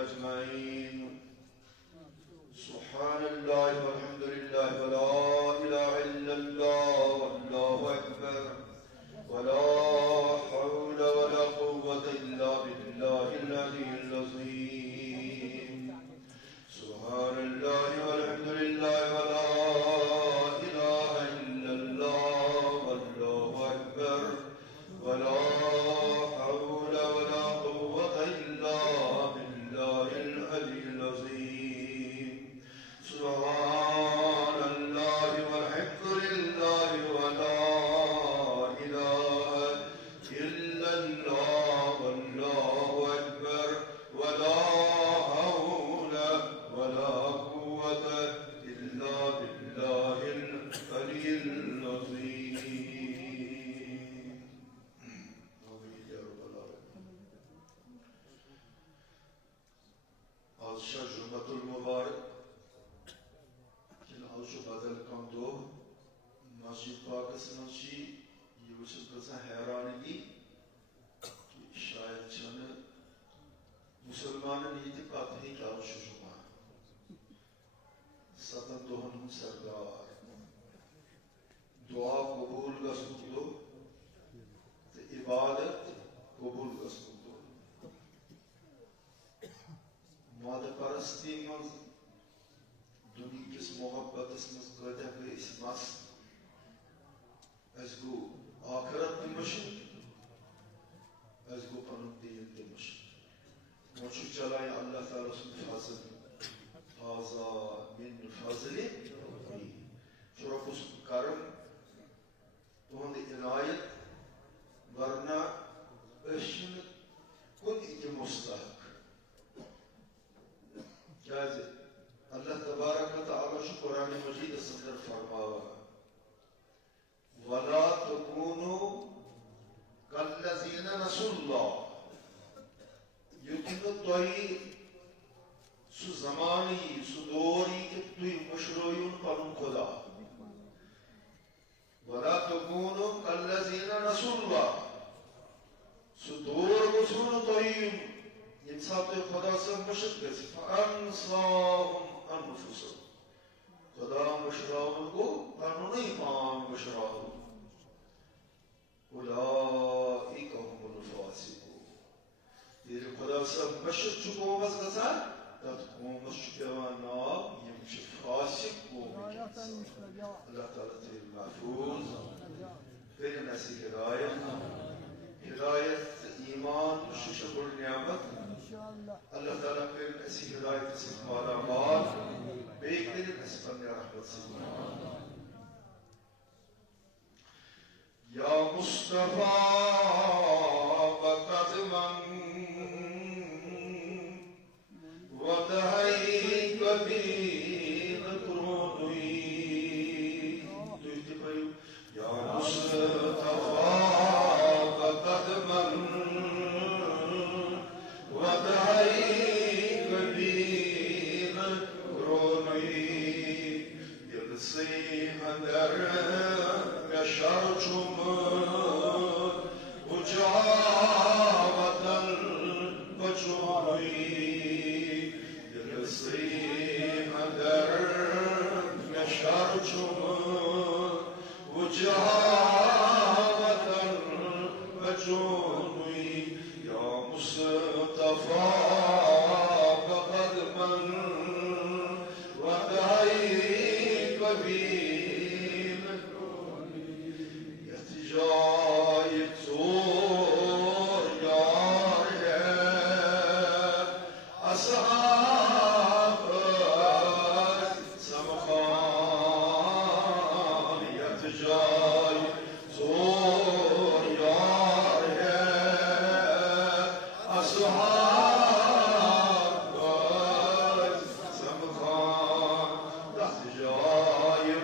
أجمعين. سبحان الله والحمد لله ولا إله إلا الله والله أكبر ولا حول ولا قوة إلا بالله العلي العظيم. سبحان الله والحمد لله ولا إله إلا الله والله أكبر ولا حول ولا قوة إلا بالله العلي العظيم. سبحان الله والحمد لله ولا إله إلا الله والله أكبر ولا حول ولا قوة إلا بالله العلي العظيم. از جمعة المبارك كل عوش بدل كم دو مسجد پاک سنچی یہ وچھت گژھان حیرانگی کہ شاید چھن مسلمانن یہ تہ پتہ ہے کہ عوش جمعہ 7 دۄہن ہُنٛد سردار دعا قبول گژھنُک دۄہ تہٕ عبادت قبول گژھنُک دۄہ. مادہ پرستی مز دنیا کس محبتس مز کتہ گئی مس اس گو آخرت تہ مشک اس گو پنن دین تہ مشک. وچھ چلائے اللہ تعالی سن فضل هذا من فضل رب کرم تہند عنایت ورنہ اشن کن یہ مستحق. کیازِ اللہ تبارک و تعالی چھُ قرآن مجید اندر فرماوان وَلَا تَكُونُوا كَالَّذِينَ نَسُوا اللَّهَ. یُتھ نہٕ تۄہہِ سُہ زمانہٕ یی سُہ دور یی کہ تُہۍ مٔشرٲیِو پنُن خدا. وَلَا تَكُونُوا كَالَّذِينَ نَسُوا اللَّهَ. سُہ دور گوٚژھوٕ نہٕ تۄہہِ یُن ییٚمہِ ساتہٕ تۄہہِ خدا صٲب مٔشِد گژھِ فَأَنسَاهُمْ أَنفُسَهُم. خدا مٔشراوُن گوٚو پنُنُے پان مٔشراوُن. أُولَٰئِکَ هُمُ الْفَاسِقُونَ. ییٚلہِ خدا صٲب مٔشِد چھُ قومس گژھان تتھ قومس چھُ پٮ۪وان ناو یِم چھِ فاسق قومٕکۍ اِنسان. اللہ تعالیٰ تھٲیِن محفوظ کٔرِنۍ اَسہِ ہدایت. ہدایت تہٕ ایمان چھُ بٔڑ نعمت. اللہ تعالیٰ کٔرِنۍ اَسہِ ہدایت سۭتۍ مالا مال بیٚیہِ کٔرِنۍ اَسہِ پننہِ رحمت سۭتۍ. یا مصطفیٰ بقدماً ودہیک بین کرونی. تُہۍ تہِ پٔرِو یا مصطفیٰ بقدماً ودہیک بین کرونی. دل سے اندر مےٚ شر چھُمت بُجھا وطن بچونُے. دل سے اندر مےٚ شر چھُمت بُجھا وطن بچونُے. یا مصطفیٰ بقدماً ودہیک بین یتھ جایہِ ژور یار ہے اصحاب سمخان. یتھ جایہِ ژور یار ہے اصحاب سمخان. تتھ جایہِ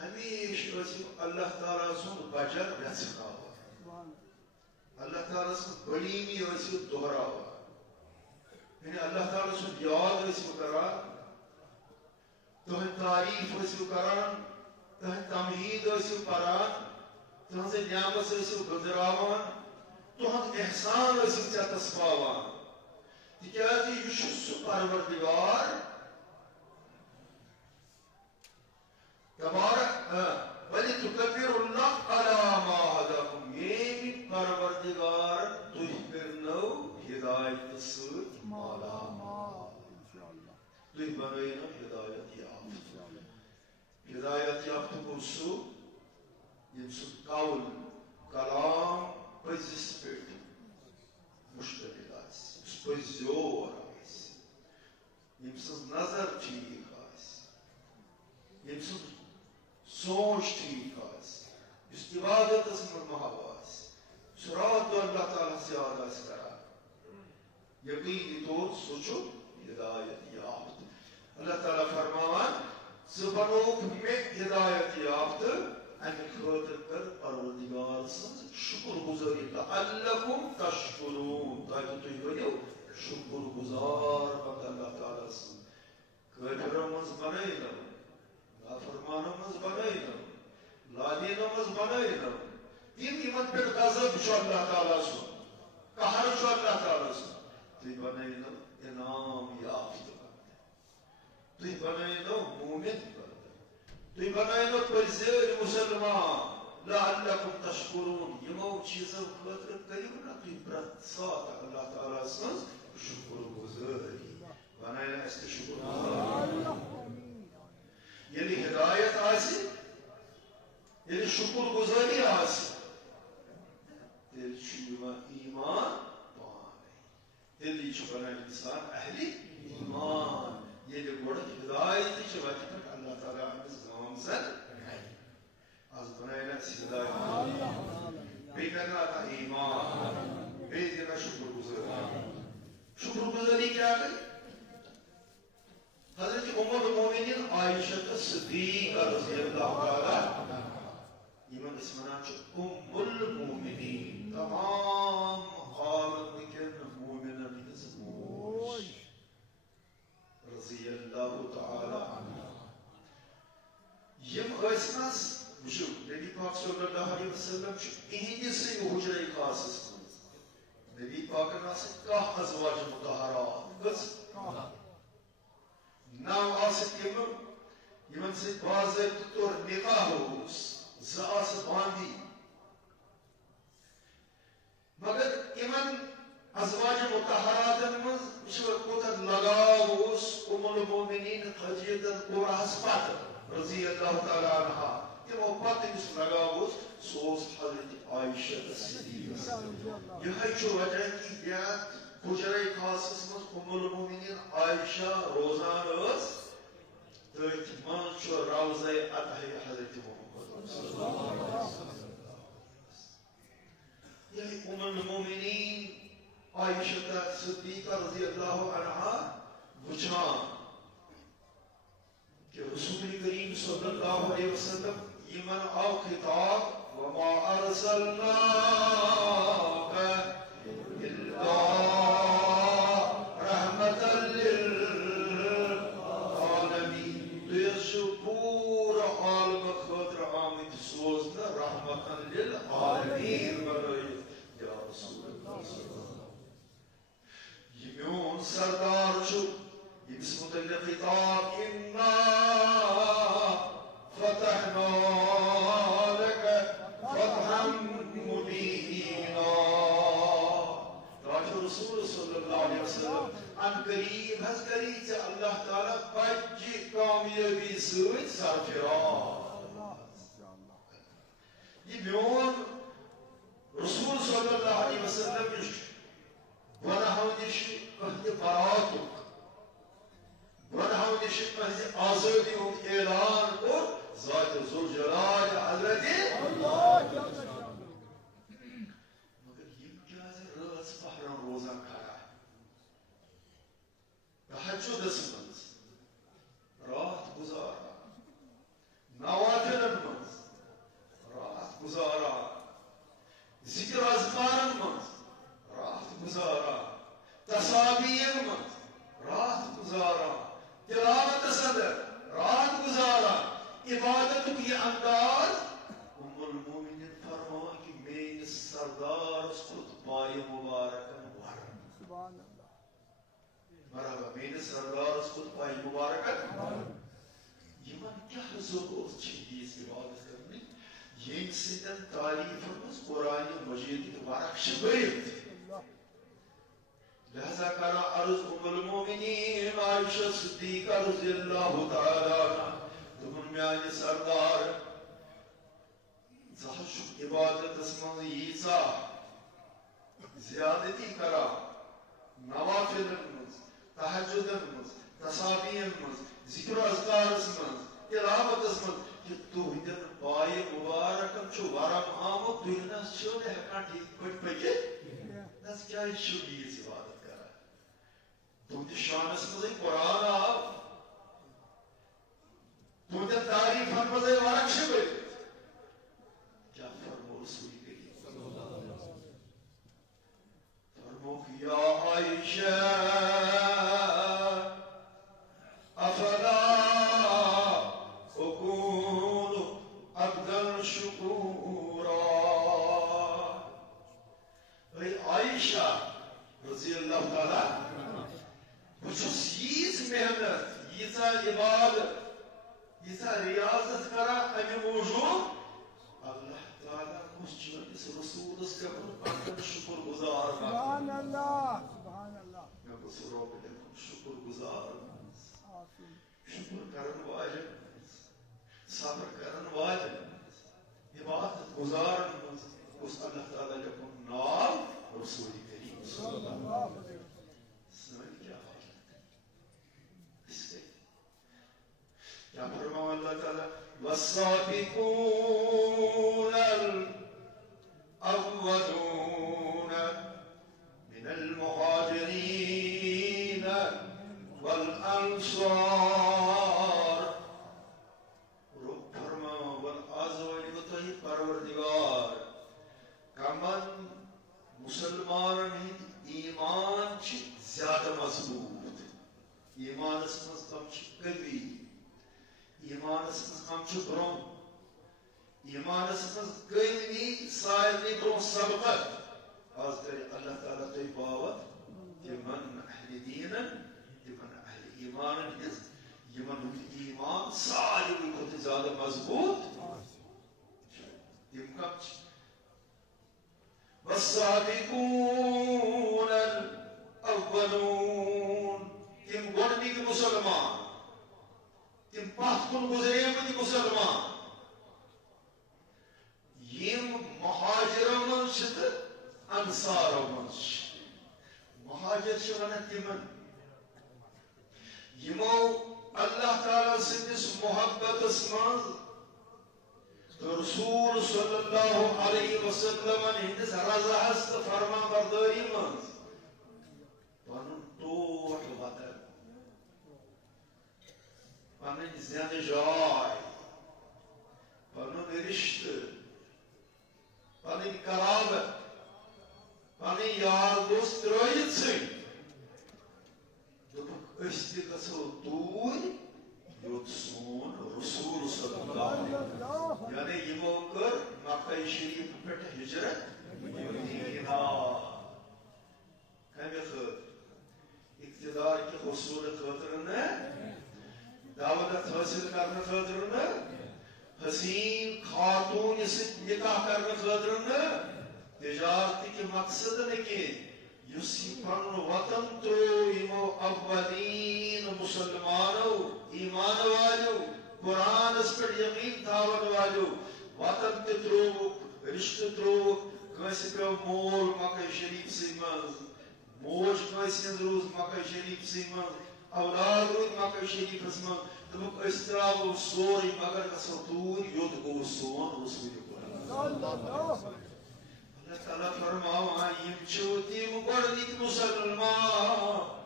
ہمیشہ اللہ تعالیٰ سن بجر رچھا اللہ تعالیٰ سن بڑیمی دہراوا یعنی اللہ تعالیٰ سن یاد کران تہذ تعریف کران تہذ تمہید پران تہذ نعمت گزراوان تہذ احسان ژےٚ پاوان تکیازِ یہ سہ پروردگار تبارک وَلِتُكَبِّرُوا اللَّهَ عَلَى مَا هَدَاكُمْ ییٚمہِ پروردگار تُہۍ کٔرنو ہدایت سۭتۍ مالا تُہۍ بنٲیِنو ہدایت یافتہٕ ہدایت یافتہٕ گوٚو سُہ ییٚمہِ سُنٛد قول کلام پٔزِس پٮ۪ٹھ مشتمل آسہِ یُس پٔزیور آسہِ ییٚمہِ سٕنٛز نظر ٹھیٖک آسہِ ییٚمہِ سُنٛد سوچ ٹھیک اس عبادت من محب یس رات دو اللہ تعالیٰ یاد کران یقینی طور سہ ہدایت یافت اللہ تعالیٰ فرمان ژٕ بنووُکھ مےٚ ہدایت یافت امہِ خٲطرٕ کر پروردگار سٕنٛز شکر گزٲری لعلکم تشکرون تاکہ تُہۍ بٔنِو شکر گزار پتہٕ اللہ تعالیٰ سٕنٛز کٲفرو منٛز بنٲیِنو نافرمانو مز بنٲیِنو لالینو مز بنٲیِنو تِم یِمن پٮ۪ٹھ غضب چھُ اللہ تعالیٰ سُنٛد قہر چھُ اللہ تعالیٰ سُنٛد تُہۍ بنٲیِنو انعام یافتہٕ بندٕ تُہۍ بنٲیِنو مومن بندٕ تُہۍ بنٲیِنو پٔرزٲرۍ مُسلمان لعلکم تشکرون یِمو چیٖزو خٲطرٕ کٔرِو نا تُہۍ پرٛٮ۪تھ ساتہٕ اللہ تعالیٰ سٕنٛز شکر گزٲری بنٲیِنو اَسہِ تہِ شکر گزار یعنی ہدایت آسی یعنی شکر گزاری آسی تیل ایمان پانے تیلی بنان انسان اہل ایمان یعنی گوڑا ہدایت وتہ پہ اللہ تعالیٰ امس گامزن آز بنائنا اس ہدایت بی کرنا تھا ایمان بی دینا شکر گزاری کیا گئی حضرت ام المومنین عائشہ صدیقہ رضی اللہ تعالی یمن اس ونان چھ ام المومنین تمام عالمکن مومنن ہنز موج رضی اللہ تعالی عنہ یم ٲسنس وچھو نبی پاک صلی اللہ علیہ وسلم چھ اہندسے حجرے خاصس منٛز نبی پاکن آسن کاہ ازواج مطہرات کٔژ ناو آسک یمن سے باضابطہ طور نکاح زٕ باندی مگر یمن ازواج مطہراتن مز کوتاہ لگاو ام المومنین خدیجہ قرہس پتہ رضی اللہ تعالی عنہا تمو پتہ یس لگاو سہ حضرت عائشہ صدیقہ یہ وجہ کہ یتھ حجرے خاصس مز ام المومنین عائشہ روزان تھی من روضہ اطہر حضرت محمد یعنی ام المومنین عائشہ صدیقہ رضی اللہ عنہا وچھان کہ رسول کریم صلی اللہ علیہ وسلم یمن آو خطاب وما ارسلناک الا سردار یمس متعلق خطاب انا فتحنا لك فتحا مبینا رسول صلی اللہ علیہ وسلم ان قریب حض کری ژےٚ اللہ تعالیٰ بجہِ کامیٲبی سۭتۍ سرفراز یہ میون رسول صلی اللہ علیہ وسلم نش بناو نش کہہ براتک بناو نش کہہ آزادی ہند اعلان کور ذات ذوالجلال حضرت مگر یم کیازِ رٲژ پہرن روزان کھڑا تہجدس منٛز رات گزاران نوافل سردار خود پائے مبارکت یمن کیا ضرورت چیز عبادت کرنے یم سن تعریف مز قرآن مجید ورق بھرت لہذا کرا عرض المومنین عائشہ صدیقہ رضی اللہ تعالی عنہ تمن میانہ سردار زہش عبادت من ییژا زیادتی کرا نوافل مز تہجد مز تسابیح مز ذکر و اذکار مز تلاوت مز کہ تہندین پائے مبارکن چھ ورم آمت تہندس چھ ہیکان ٹھیک پٲٹھۍ پٔکِتھ نس کیا ییژ عبادت کران تہندِ شانس مزے قرآن آو تہندین تعریفن مزے ورق چھ بٔرِتھ کیا فرمو رسول کریم فرموک یا عائشہ افلا اکون عبدا شکورا اے عائشہ رضی اللہ تعالی بچھس ییز محنت ییزا عبادت ییزا ریاضت کرا امی موجود اللہ تعالیٰ مجھے اس رسول اس کا پاکن شکر گزار سبحان اللہ سبحان اللہ میں بس روک لیکن شکر گزار شکر کرن واجب صبر کرن واجب عبادت گزار اس اللہ تعالیٰ لکن نام رسول کریم صلی اللہ علیہ وسلم سنوی کیا حاجت ہے اس کے کیا فرماؤ اللہ تعالیٰ والسابقون الأولون من المهاجرين والأنصار ربما والأزواج بطهي پروردگار کمن مسلمان ایمان چھ زیادہ مضبوط ایمان اسمز کم چھ قوی ایمان اسمز کم چھ برون ایمان اسمز قوی سائرنی برون سبقت آز کرے اللہ تعالیٰ تی باوت یمن اہل دینا یمن اہل ایمان یمن ایمان سائرنی کو زیادہ مضبوط یم کم چھ والسابقون الأولون تم گۄڈنِک مسلمان تم پتھ کُن گُزریمٕتۍ مسلمان یم مہاجرو منٛز چھِ تہٕ انصارو منٛز چھِ مہاجر چھِ ونان تمن یمو اللہ تعالیٰ سٕنٛدِس محبتس منٛز رسول صلی اللہ علیہ وسلم ہندس رضاحس تو فرما برداری من پن ٹوٹ وطن پن زین جائے پن رشتہ پن قرابت پن یار دوست ترٲیِتھ ژھٕنۍ دوٚپُکھ أسۍ تہِ گژھو توٗرۍ یوٚت سون رسول صلی اللہ علیہ وسلم یعنی یمو کر مکہ شریف پٮ۪ٹھ ہجرت مدینہ کمہِ خٲطرٕ اقتدار کہِ حصوٗل خٲطرٕ نہٕ دولت حٲصِل کرنہٕ خٲطرٕ نہٕ حسین خاتوٗنہِ سۭتۍ نکاح کرنہٕ خٲطرٕ نہٕ تجارتی کہِ مقصد نہٕ کینٛہہ یُس یہِ پنُن وطن ترٛوو یمو اولین مسلمانو ایمان والو قرآنس پہ یقین تھاون والو وطن تہ ترووُکھ رشتہ ترووُکھ کٲنٛسہِ پیوٚو مول مکہ شریفسٕے منٛز موج کٲنٛسہِ ہٕنٛز روٗز مکہ شریفسٕے منٛز اولاد روٗدۍ مکہ شریفس منٛز دوٚپُکھ أسۍ ترٛاوو سورُے مگر گژھو توٗرۍ یوٚت گوٚو سون رسول اللہ تعالیٰ فرماوان یم چھِ تِم گۄڈنِکۍ مسلمان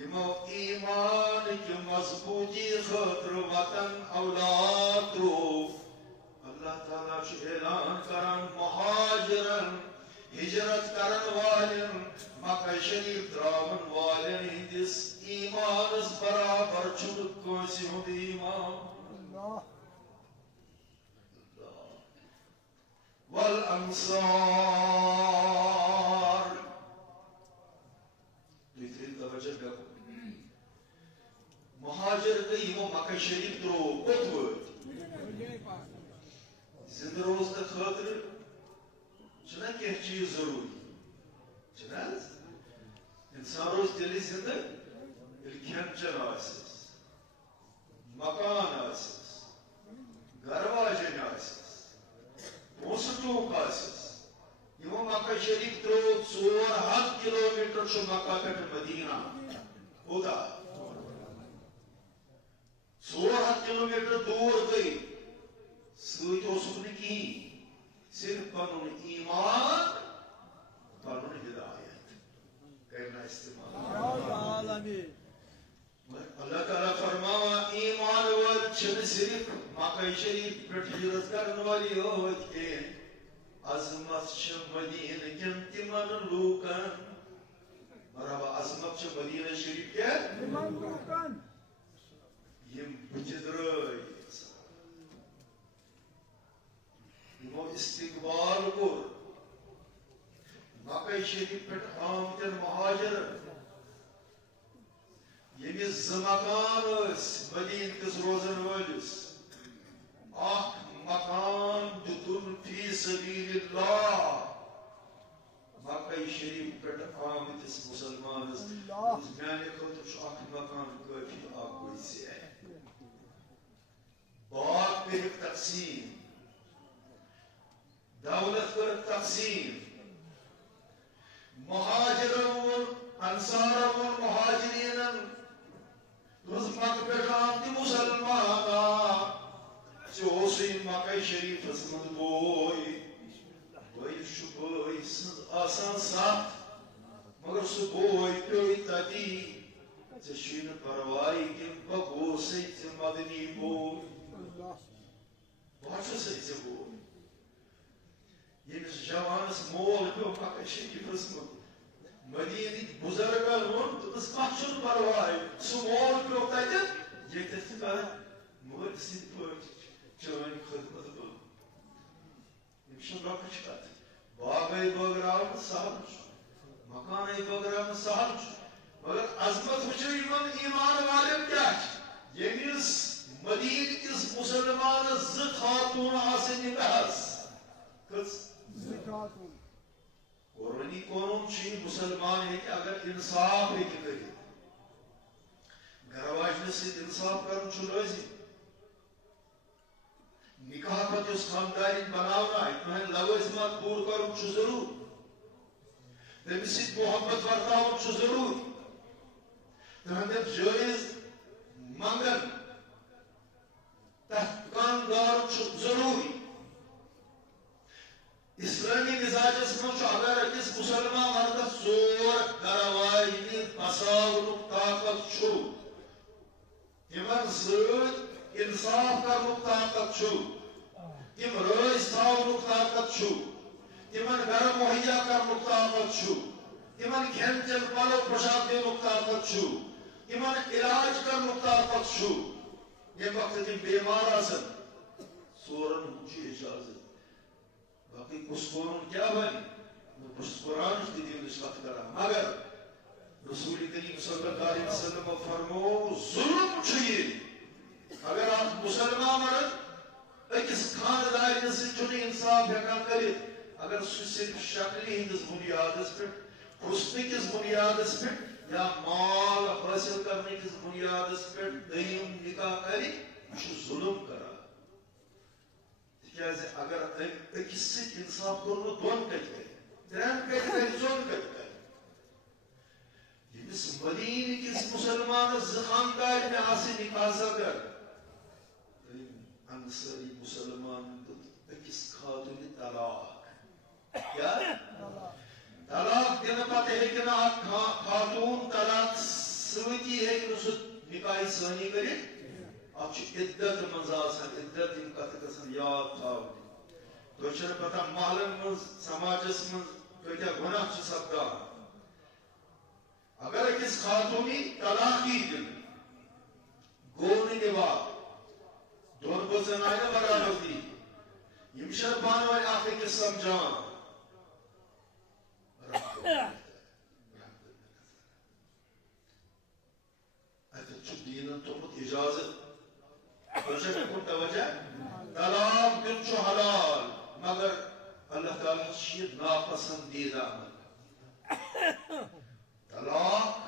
یمو ایمان کی مضبوطی خاطر وطن اولاد تروو اللہ تعالیٰ چھُ اعلان کران مہاجرن ہجرت کرن والن مکہ شریف تراون والن ہندس ایمانس برابر چھُنہٕ کٲنٛسہِ ہُنٛد ایمان والانصار تُہۍ تھٲیِو توجہ مےٚ کُن مہاجر گئی یمو مکہ شریف درو کوت وٲتۍ زندٕ روزنہٕ خٲطرٕ چھُنا کینٛہہ چیٖز ضروٗری چھُنہ حظ اِنسان روز تیٚلہِ زندٕ ییٚلہِ کھٮ۪ن چٮ۪ن آسٮ۪س مکان آسٮ۪س گرٕ واجٮ۪ن آسٮ۪س پونٛسہٕ ٹوٗک آسٮ۪س یمو مکہ شریف درو 400 کلومیٹر چھُ مکہ پٮ۪ٹھ مدیٖنہ کوتاہ 400 کلومیٹر دوٗر گٔے سۭتۍ اوسُکھ نہٕ کِہیٖنۍ صرف پنُن ایمان پنُن ہدایت کرنا استعمال اللہ تعالیٰ فرماوان ایمان وٲلۍ چھِنہٕ صرف مکہ شریف پٮ۪ٹھ ہجرت کرن وٲلی یوت کینٛہہ عظمت چھِ مدیٖنہٕ کٮ۪ن تِمن لوٗکن مرحبا عظمت چھِ مدیٖنہ شریف کٮ۪ن یم بٕتھِ درٛٲے یمو استقبال کوٚر مکہ شریف پٮ۪ٹھ آمتٮ۪ن مہاجرن ییٚمِس 2 مکان ٲسۍ مدیٖنہ کِس روزن وٲلِس اکھ مکان دِتُن فی سبیل اللہ مکہ شریف پٮ۪ٹھ آمتِس مُسلمانس میانہِ خٲطرٕ چھُ اکھ مکان کٲفی اکھ گوٚو ژےٚ باغ کٔرِکھ تقسیٖم دولت کٔرٕکھ تقسیٖم مہاجرن ووٚن انصارن ووٚن مہاجریٖنن تُہنٛز مکہ پٮ۪ٹھ آمتہِ مُسلمانا ژےٚ اوسُے مکہ شریفس منٛز بوے بٲیِس چھُ بٲے سٕنٛز آسان سَتھ مگر سُہ بوے پیوٚو تتی ژےٚ چھُے نہٕ پرواے کینٛہہ بہٕ گوسَے ژےٚ مدنی بوے بہٕ چھُسَے ژےٚ بوے ییٚمِس جوانس مول پیوٚو مکہ شریفس منٛز مدیٖنٕکۍ بُزرگن ووٚن دوٚپُس کانٛہہ چھُنہٕ پرواے سُہ مول پیوٚو تتہِ ییٚتٮ۪تھ کر مٲلۍ سٕنٛدۍ پٲٹھۍ چٲنۍ خدمت بہٕ یِم چھِ لۄکٕچ کتھ باغے بٲگراوُن سہل چھُ مکانے بٲگراوُن سہل چھُ مگر عظمت وٕچھو یِمن ایمان والٮ۪ن کیٛاہ چھِ ییٚمِس مدیٖنہ کِس مُسلمانس 2 خاتوٗن آسہٕ نِکاحس کٔژ قرآنی قانون چھُ یہِ مُسلمان ہیٚکہِ اگر انصاف ہیٚکہِ کٔرِتھ گرٕ واجنہِ سۭتۍ انصاف کرُن چھُ لٲزِم نکاح پتہٕ یُس خانٛدارِنۍ بناونہٕ آیہِ تُہنٛدۍ لوٲزمات پوٗرٕ کرُن چھُ ضروٗر تٔمِس سۭتۍ محبت ورتاوُن چھُ ضروٗری تُہنٛدٮ۪ن جٲیز منٛگن تتھ دُکاندار چھُ ضروٗری اسلٲمی مزاجس منٛز چھُ اگر أکِس مُسلمان مردس 4 گرٕ واجنہِ بساونُک طاقت چھُ تِمن سۭتۍ انصاف کرنُک طاقت چھُ تِم رٲزۍ تھاونُک طاقت چھُ تِمن گرٕ مُہیا کرنُک طاقت چھُ تِمن کھٮ۪ن چٮ۪ن پلو پوشاک دِنُک طاقت چھُ تِمن علاج کرنُک طاقت چھُ ییٚمہِ وقتہٕ تِم بیمار آسن ژورن ہُنٛد چھُ اجازت باقٕے کُس قونوٗن کیٛاہ بنہِ بہٕ چھُس قرآنٕچ تہِ دیٖنٕچ کتھ کران مگر رسول کریم صلی اللہ علیہ وسلم فرموو ظلم چھُ یہِ اگر اکھ مسلمان مرد أکِس خانٛدارنہِ سۭتۍ چھُنہٕ انصاف ہٮ۪کان کٔرِتھ اگر سُہ صرف شکلہِ ہٕنٛدِس بُنیادس پٮ۪ٹھ حُسنہٕ کِس بُنیادس پٮ۪ٹھ یا مال حٲصِل کرنہٕ کِس بُنیادس پٮ۪ٹھ دوٚیِم نکاح کرِ یہِ چھُ ظلم کران تِکیٛازِ اگر أکِس سۭتۍ انصاف کوٚر نہٕ دۄن کتہِ کرِ 3 کتہِ کرِ 4 کتہِ کرِ ییٚمِس مدیٖنہ کِس مُسلمانس 2 خانٛدارنہِ آسہِ نکاحس اگر انصٲری مُسلمانن دیُت أکِس خاتوٗنہِ طلاق کیٛاہ طلاق دِنہٕ پتہٕ ہیٚکہِ نہٕ اکھ خاتوٗن طلاق سۭتی ہیٚکہِ نہٕ سُہ نکاح ثٲنی کٔرِتھ اتھ چھُ عدت منٛز آسان عدت یِم کتھٕ گژھن یاد تھاونہِ تۄہہِ چھنہٕ پتہ محلن منٛز سماجس منٛز کۭتیاہ گۄناہ چھِ سپدان اگر أکِس خاتوٗنی طلاق یی دِنہٕ گوٚو نہٕ نِباہ دۄن بٲژن آیہِ نہٕ برابردی یِم چھنہٕ پانہٕ ؤنۍ اکھ أکِس سمجھان اتٮ۪تھ چھُ دیٖنن دین تمت اجازت بچہ توجہ طلاق دن چھو حلال مگر اللہ تعالیٰ شید ناپسندیدہ عمل طلاق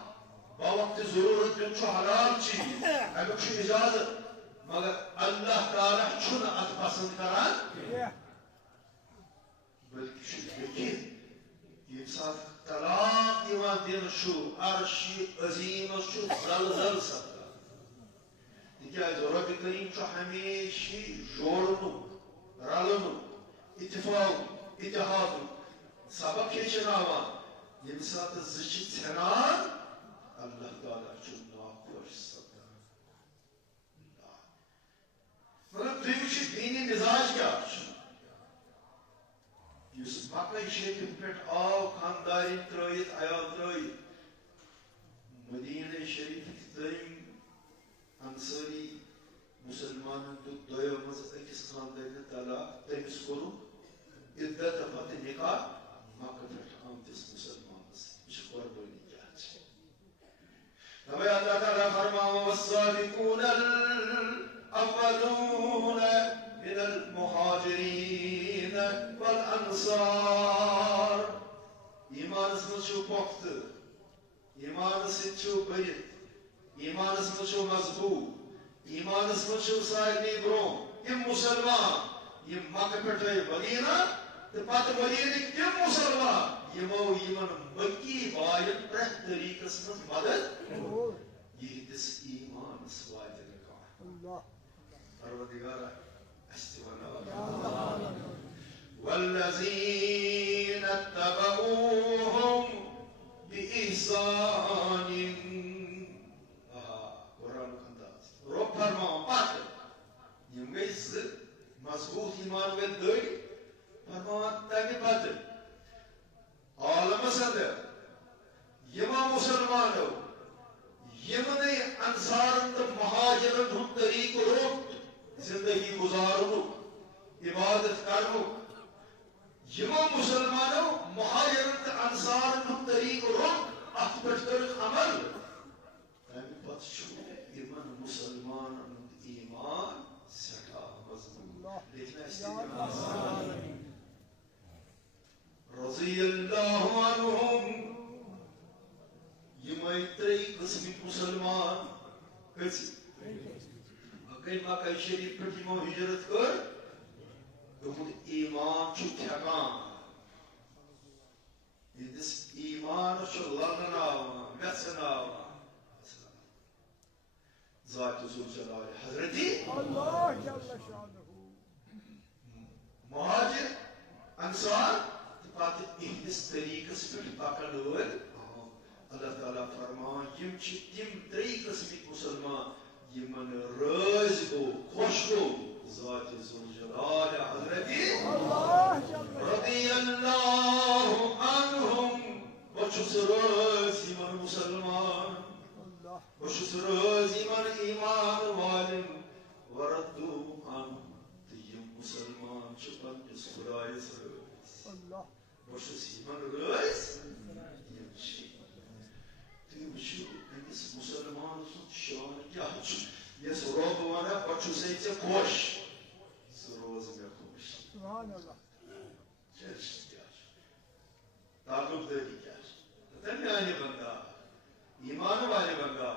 باوقت ضرورت دن چھو حلال چیز اگر چھو اجازت مگر اللہ تعالیٰ چھو نا ات پسند کران بلکہ چھو یقین یہ ساتھ طلاق یوان دین شو عرشی عظیم شو زلزل سکتا تکیاز رب کریم چھو ہمیشی جوڑنو رلنو اتفاق اتحاد سبق ہیچناوان یم سات زچ ژھنان اللہ تعالیٰ چھو ناخوش سپدان مگر تُہۍ وٕچھِو دینی مزاج کیا چھُ یُس مکہ شریف پٮ۪ٹھ آو خاندارین ترٲیِتھ عیال ترٲیِتھ مدینہ شریف ترٛیٚیِم انصاری مسلمانن دیُت دۄیو منٛزٕ أکِس خاندارنہِ طلاق تٔمِس کوٚرُکھ عدت پتہٕ نکاح مکہ پٮ۪ٹھ آمتِس مُسلمانس یہِ چھِ قۄربٲنی کیٛاہ چھِ دَپے اللہ تعالیٰ فرماوان والسابقون الأولون من المهاجرين والأنصار ایمانس منٛز چھُو پۄختہٕ ایمانس سۭتۍ چھُو بٔرِتھ ایمانس منٛز چھُو مضبوٗط ایمانس منٛز چھُو سارنٕے برٛونٛہہ تِم مُسلمان یِم مکہ پٮ۪ٹھ آیہِ مدیٖنہ تہٕ پتہٕ مدیٖنٕکۍ تِم مُسلمان یِمو یِمن مکی باین پرٛٮ۪تھ طریٖقس منٛز مدد یِہنٛدِس ایمانس واتہِ نہٕ کانٛہہ پروردگارا اسہِ تہِ بناو والذین اتبعوهم بإحسان قرآن انداز رب فرماوان پتہٕ یِم گٔے زٕ مضبوٗط ایمان وٲلۍ دٔرۍ فرماوان تمہِ پتہٕ عالمس اندر یِمو مُسلمانو یِمنٕے انصارن تہٕ مہاجرن ہُنٛد طریٖقہٕ روٚٹ زندگی گزارنُک عبادت کرنُک یِمو مُسلمانو مہاجرن تہٕ انصارن ہُنٛد طریٖقہٕ روٚٹ اتھ پٮ۪ٹھ کٔرٕکھ عمل تمہِ پتہٕ چھُ یِمن مُسلمانن ہُنٛد ایمان سٮ۪ٹھاہ مضبوٗط لیکن اسہِ رضی اللہ عنہم یِمے ترٛیٚیہِ قٕسمٕکۍ مُسلمان کٔژِ گٔے مکہ شریف پٮ۪ٹھ یِمو ہجرت کٔر تِہُنٛد ایمان چھُ تھٮ۪کان یِہنٛدِس ایمانس چھُ للناوان ویژھناوان ذاتِ ذوالجلال حضرتی مہاجر انصار تہٕ پتہٕ یِہنٛدِس طریٖقس پٮ۪ٹھ پکن وٲلۍ اللہ تعالیٰ فرمان یِم چھِ تِم ترٛیٚیہِ قٕسمٕکۍ مُسلمان یِمن رٲضۍ گوٚو خۄش گوٚو ذاتِ ذوالجلال حضرتی رضی اللہ عنہم بہٕ چھُس رٲضۍ یِمن مُسلمان بہٕ چھُس رٲضۍ یِمن ایمان والٮ۪ن وردو عنہم تہٕ یِم مُسلمان چھِ پننِس خۄدایس رٲضۍ بہٕ چھُس یِمن رٲضۍ یِم چھِ تُہۍ وٕچھِو أمِس مُسلمان سُنٛد شان کیٛاہ چھُ یس رۄب ونان بہٕ چھُسے ژےٚ خۄش سُہ روز مےٚ خۄش چرچ کیٛاہ چھُ تعلق دٲری کیٛاہ چھِ تہٕ میانہِ بندا ایمان والے بندا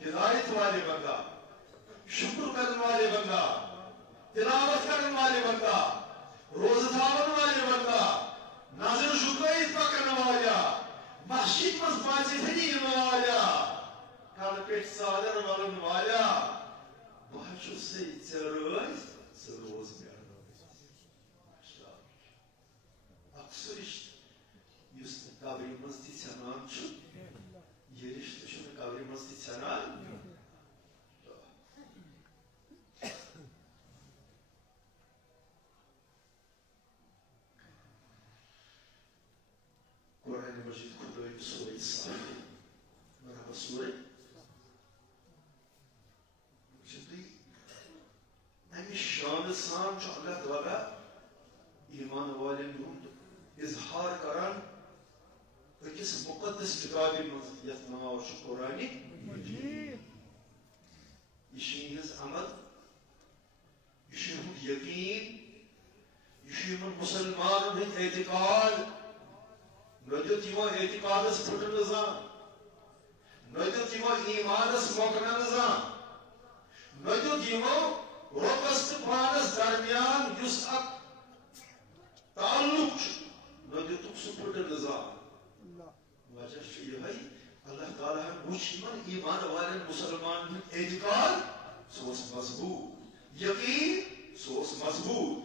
ہدایت والے بندا شکر کرن والے بندا تلاوت کرن والے بندا روزٕ تھاون والے بندا نظر جھُکٲیِتھ پکن والا مسجد منٛز باضٲبطہٕ یِنہٕ والا کلہٕ پٮ۪ٹھ ژادر ولن والا بہٕ حظ چھُسے ژےٚ رٲضۍ ژٕ روز مےٚ رٲضۍ اکھ سُہ رشتہٕ یُس نہٕ قبرِ منٛز تہِ ژھٮ۪نان چھُ یہِ رشتہٕ چھُنہٕ قبرِ منٛز تہِ ژھٮ۪نان قرآن مجید خدای سورة صالح مرحبا سورة جدی امی شان سان چھُ اللہ تعالیٰ ایمان والٮ۪ن ہُنٛد اظہار کران أکِس مُقدس کِتابہِ منٛز یتھ ناو چھُ قرآنِ مجید işiniz amal, işiniz yakin, işiniz Müslümanın etikad, nödet ima etikadız fırtınıza, nödet ima imanız mokranıza, nödet ima robust panas darmiyan yüz ak taalluk, nödet fırtınıza. Wajah şu yahay, Allah Teala'nın uçman iman veren Müslümanın etikad, sos mazbut, yakin, sos mazbut,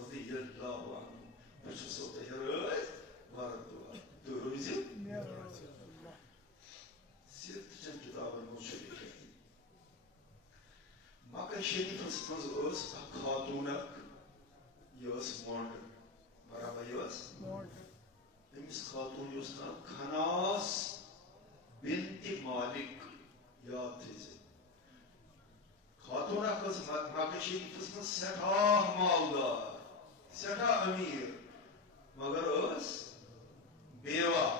radiyallahu anhu başısı oturuyor var turizm sirtçen kitabın şöyle Makkah Şerif asmaz öz khatunak yos mond maraba yos emis khatun yosna Khanas binti Malik ya teyze Hatuna kız Makkah Şerif'in setah malda, setah amir, magar öz, beva,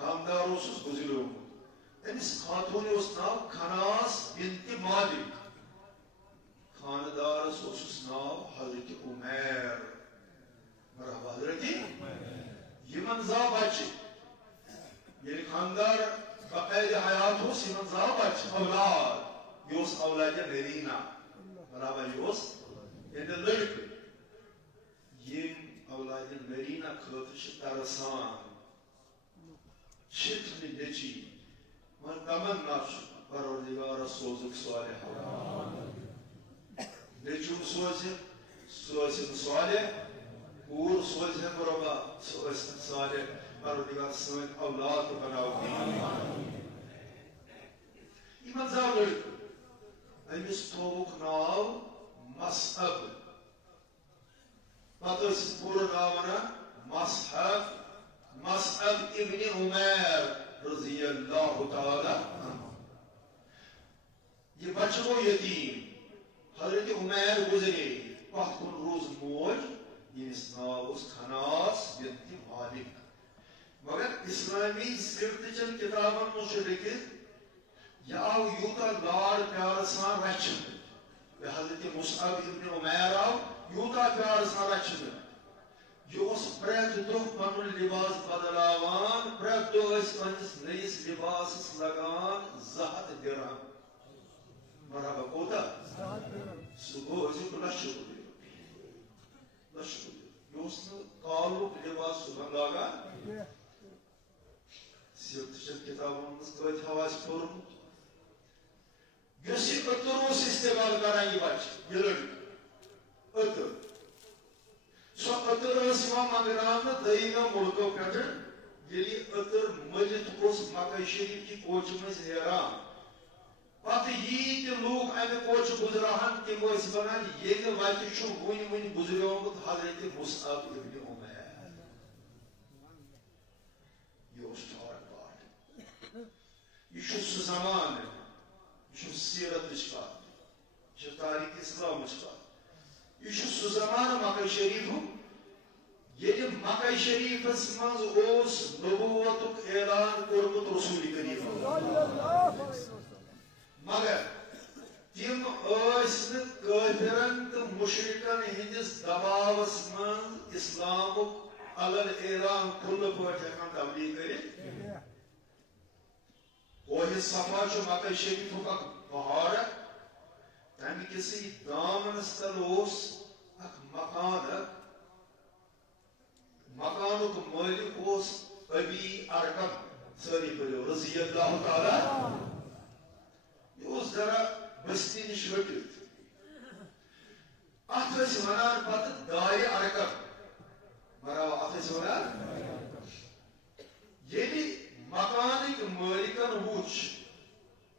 kandar olsuz guzuluyor mu? Enis Hatuni osnav Khanas binti Malik, khanedar olsuz nav Hazreti Umer, merhaba Hazreti Yiman Zabaçı, yani kandar bakaydı hayatı Yiman Zabaçı, avlad. Yos avlaja Medina, merhaba Yos, ende lırkı, yim avlaja Medina kılıtışı tarasan, şirkli neçi, man tamanna Parvardigara sozuk salih. Neçum sozuk salih, uğur sozuk merhaba sozuk salih, Parvardigara sozuk avladı banav. İman zavlırkı. Emis tavuk nav Mas'ab. Batıs puru navına Mas'ab İbni Umer Raziyallahu Teala. Ye bachcho yatim Hazreti Umer guzare Vaxt kun roz moj yemis navus Khanas binti Malik. Magar İslami sirtçen kitabın müşriki Yav yuta lar pyar san rachın ve Hazreti Mus'ab ibn Umayr yuta pyar san rachın yos pret duh panul libas badalavan pret duh ispanis neis libas lagan zahat dirham marhaba koda subuh özü laşır yos kaluk libas suban lagan siyotçen kitabımız kayıt havas forum Yusuf ötürüz istimal karayı baş, yılır, ötür. So ötürüz mamagranı dayına murdo katır, yeli ötür mecid kos Makkah Şerif ki koçumuz heran. Patı yiğit look aynı koçu guzrahan ki bu isbanan yeni vakti şu muni guzruyordu Hazreti Mus'ab ibn Umayr. Yoş çağırak var. Yuşu zamanı. Şu sirat çıkar, şu tarih İslam çıkar. Şu zamanı Makkah Şerif'u, yedi Makkah Şerif esmaz os nübüvvetuk elan kurmut Resul-i Kerim. Magar tim ösnü kafiran te müşrikan hindis davav esmaz İslamuk alal elan kullu pâtekan tabligh kare. Ohi Safa şu Makkah Şerif'u ka pahar tami kisi daman stalos ak makanuk malik os Abi Arkam sari pariyor Raziyallahu Teala yos zara bastini şökürt ahves manar patı dahi Arkam marava ahves manar yeni makanik malikan huç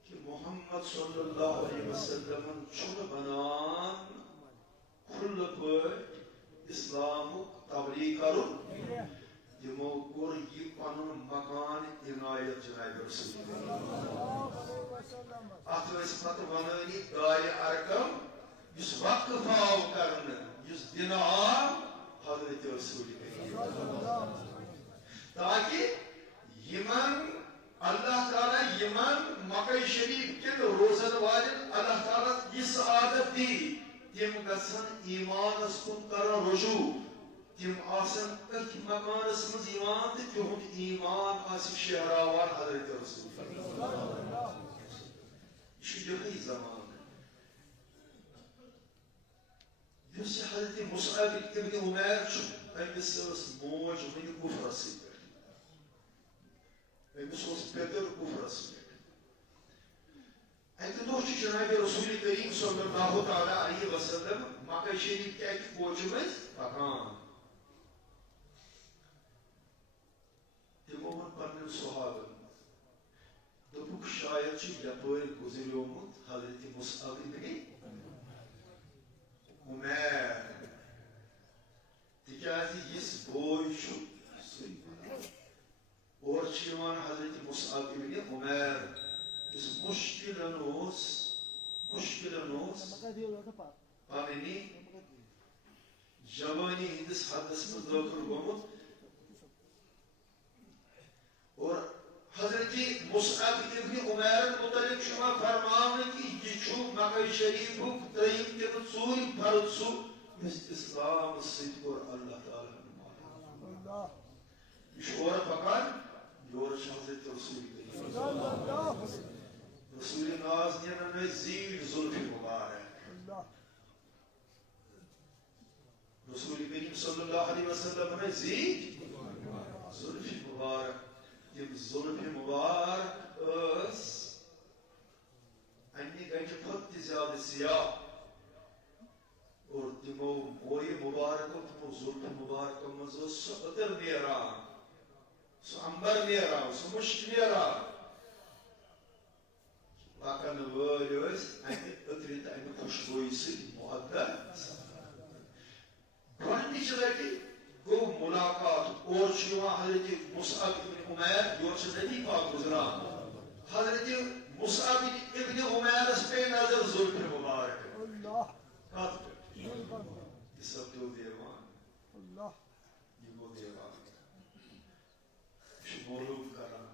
ki Muhammed sallallahu aleyhi ve sellem'in çunu banan kullu pır İslam'ı tabliğ karun Yemokor yipanun makan inayet Cenab-ı Resulullah Ahves patı banani dahi arkam yüz vakıfa avkarını yüz dina'a Hazreti Resulullah ta ki Yiman اللہ تعالیٰ یمن مکہ شریف کن روزن والن اللہ تعالیٰ یہ سعادت دی تم گژھن ایمانس کن کرن رجوع تم آسن ات مکانس مز ایمان تو تہند ایمان آس شہراوان حضرت رسول یہ زمان اس حضرت مصعب ابن عمیر امس موج ون کفرس امس پیدر کفرس اکہ دہ جناب رسول کریم صلی اللہ تعالی علیہ وسلم مکہ شریف کے اکہ کوچ مز پکان تمو ون پنن صحابن دپک شاید یپر گزریومت حضرت مصعب ابن عمیر تکیازِ یس بوئی اور حضرت مصعب ابن عمیر اس مشکلن پننی جوانی ہندس حدس مز داخل گومت اور حضرت مصعب ابن عمیر متعلق شما فرمان کہ یہ مکہ شریف تریم تم ژوٗرِم فرض سُہ یُس اسلام سۭتۍ کوٚر اللہ تعالیٰ یہ اور پکان یور حضرت رسول ناز نیرن زیٖٹھ زُلفِ مبارک رسول کریم صلی اللہ علیہ وسلم زیٖٹھ زُلفِ مبارک تم زلف مبارک امہ گنجہ کھت زیادہ سیاہ اور تمو موی مبارک تمو زلف مبارک مز سہ عطر نیران سہ امبر نیران سہ مشک نیران پکن وٲلۍ ٲسۍ امہ عطرِ تہٕ امہ خوشبوئی سۭتۍ مُعطر گۄڈنِچ لٹہِ گو ملاقات اور حضرت مصعب ابن عمیر یور نبی پاک گزران حضرت مصعب ابن عمیر پہ نظر زلف مبارک یہ سب تو دیوان یہ گو دیوان معلوم کران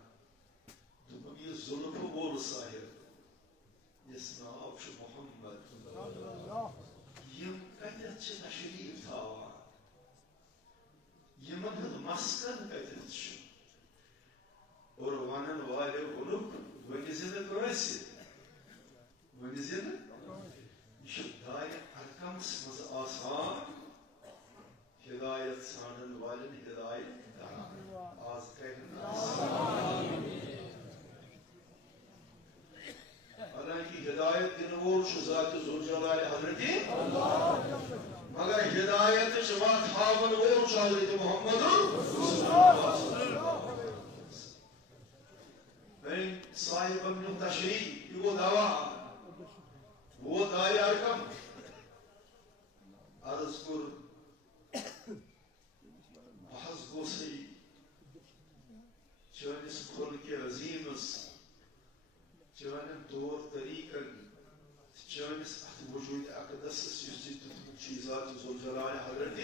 دپن یہ زلف وول صاحب یس ناو محمد یم کتھ تشریف تھاوان یمن ہند مسکن کتھ اور ونن والے ونک ونزِ نہٕ کٲنٛسہِ ونزِ نہٕ یہ دارِ ارکمس مز آسان ہدایت ژھانڈن والن ہدایت آز کرن حالانکہ ہدایت دن وول ذات ذوالجلال حضرت مگر ہدایت وت ہاون وول حضرت محمد صاحب تشریح یہ گو دوا وہ دائر ارکم عرض کور بحث گو سی چانس خلق عظیمس چانن طور طریقن چانس ات وجود اقدس تتھ چیزات ذوالجلال حضرت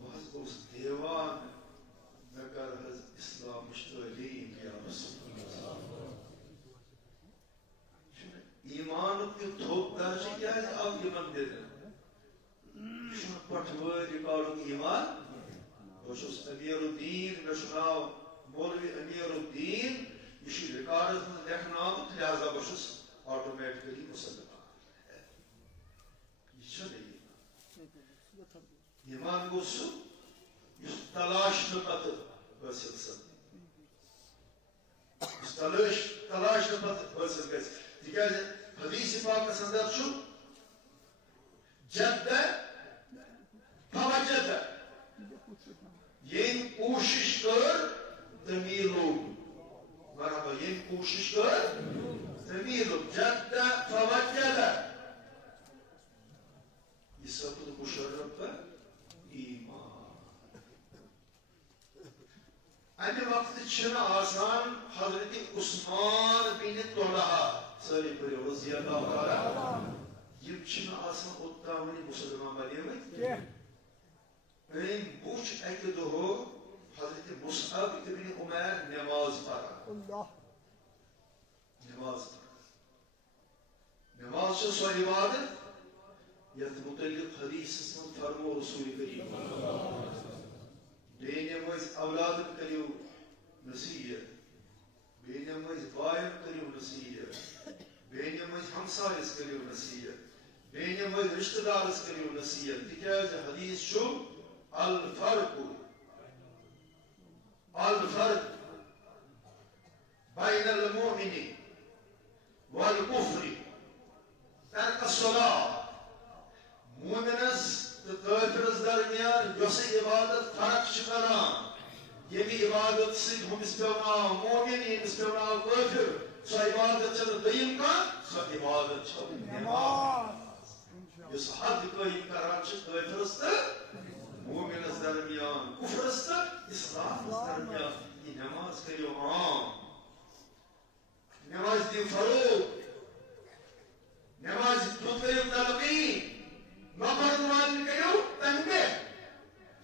بحث گوس دیوان مے کر حض اسلام تعلیم یا رسول ایمان کے تھوپ درجہ کیا ہے آپ یمن دن پٹھوئی ریکارڈ ایمان بہس امیر الدین ناو مولوی امیر الدین یہ ریکارڈ من لکھنا لہذا بہس آٹومیٹکلی مسلمان یہ ایمان گو سہ تلاش پتہ حاصل سپد تلاش پتہ حاصل گژھِ تکیاز حدیث پاکس اندر جد فوجد یم کوشش کر تمیلو مرحبا یم کوشش کر تمیلو جد فوجد یہ سپد مشرف ایمان امہ وقت آسان حضرت عثمان بن طلحہ ساری پڑھو رضی اللہ تعالی یم آسان اوتام مسلمان بنے ام وچ اکہ دہ Hazreti Mus'ab ibn Umer namaz para. Allah. Namaz para. Namaz şu ibadet yat mutallik hadisinin farmu Resul-i Kerim. Beynemiz avladım kariyo nasiye. Beynemiz bayım kariyo nasiye. Beynemiz hamsayız kariyo nasiye. Beynemiz riştedarız kariyo nasiye. Dikâz hadis şu al-farku. الفرق بين المؤمن والكفر ترك الصلاة مؤمنز كافرز درمیان يوسي عبادت فرق شكران يمي عبادت سيد هم اسبونا مؤمن هم اسبونا كافر سو عبادت چل دیم کا سو عبادت چل نماز يس حد کوئی کران چل کافرز مؤمنز درمیان کفرز İslam dermiyan namaz kılıyor namaz di faruk namaz tutayım talaqin nafar namaz kılıyor tenge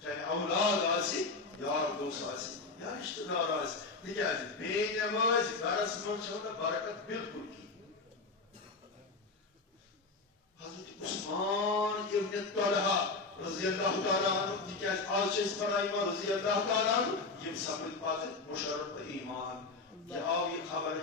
yani avlad asi yar dost asi ya iştidar asi dikkat et namaz karasman çavda barakat bilkul ki Hazreti Osman ibn Talha Razıyallahu Teala anhu dikkat alçız parayma Razıyallahu Teala anhu yim sabit batı muşarraf iman ya avi haber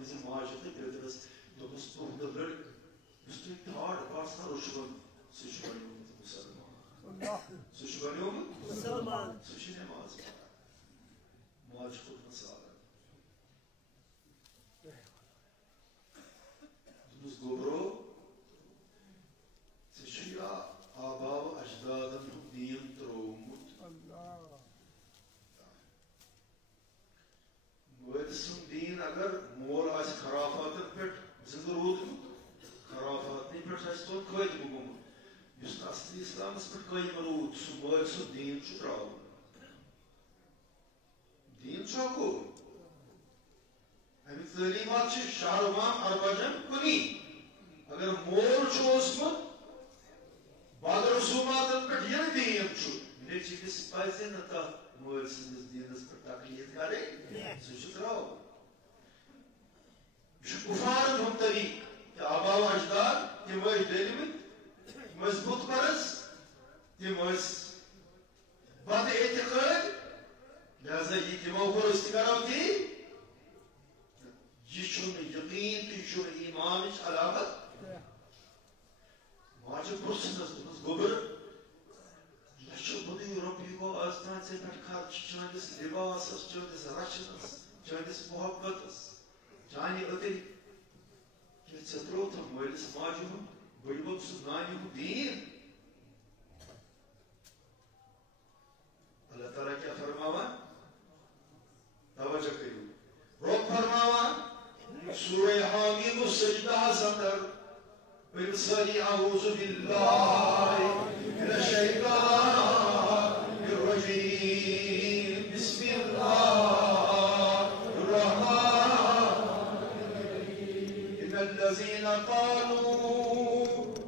bizim muhacirde gördünüz dokuz tuhdalar üstelik de ağır varsa ruşban suçlanıyor mu Müslüman Allah. suçlanıyor mu Müslüman suçu namaz muhacir tutması ağır Duz gobro seçiyor آباء و اجدادم دین ترومت Allah. مویدسن دین اگر مول آس خرافاتن پٹ زندہ رود خرافات نہیں پٹ آس تو قید بگم یس اصلی اسلام اس پٹ قید مرود سو مویدسن دین چو تراو دین چوکو ہمیں تعلیمات چھ شاروان ارباجن کنی اگر مول چو اسمت بعد رسومات پر یہ دین چھو میرے چیز پائزے نہ تھا مویل سندس دینس پر تقلید کرے سوچت رہو یہ کفار ہم طریق کہ آبا و اجداد تم وہ دلمت مضبوط پرس تم بد اعتقاد لہذا یہ تمو کو استقرار تھی یہ چھن یقین تھی چھن ایمان علامت واجب پرسنس دمس گوبر لچو بدی ربی کو آستان سے پٹکار چاندس لباس چاندس رچنس چاندس محبت چانی ادری کہ ستروت مولس ماجو بڑبت سنانی دین اللہ تعالیٰ کیا فرماوا توجہ کرو رب فرماوا سورہ حامیم السجدہ سندر بالصلاة أعوذ بالله من الشيطان الرجيم بسم الله الرحمن الرحيم إن الذين قالوا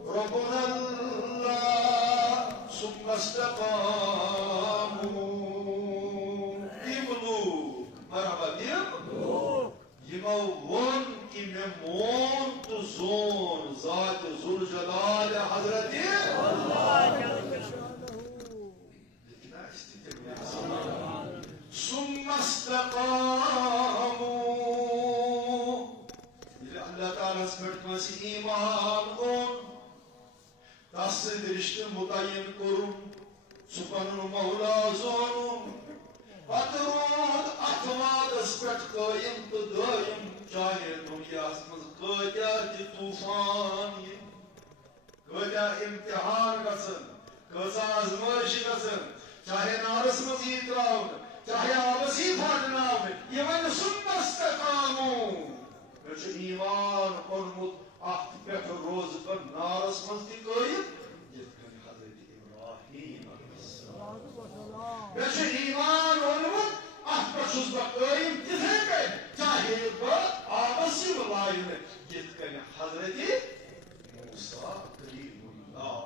ربنا الله ثم استقاموا يملوا مرحبا يملوا يمون إمامون تزون ذات ذو الجلال حضرت ثم استقاموا إلى الله تعالى سمعت مسي إيمان تصل رشت متعين كرم سبحان المولى زورم بدرود أطواد اسپٹ قائم تو دائم چاہے دنیا اسمز قیدہ دی طوفان قیدہ امتحان گسن قیدہ آزمائش گسن چاہے نارس مزید راؤن چاہے آبسی پھاٹناؤن یہ من سنبستقامو کچھ ایمان قرمت احت پیٹ روز پر نارس مزید قائم جتکن حضرت ابراہیم کچھ ایمان قرمت احت پر شزبہ قائم تتھے گئے چاہے آبسی ولائن جتکن حضرت موسیٰ کلیم اللہ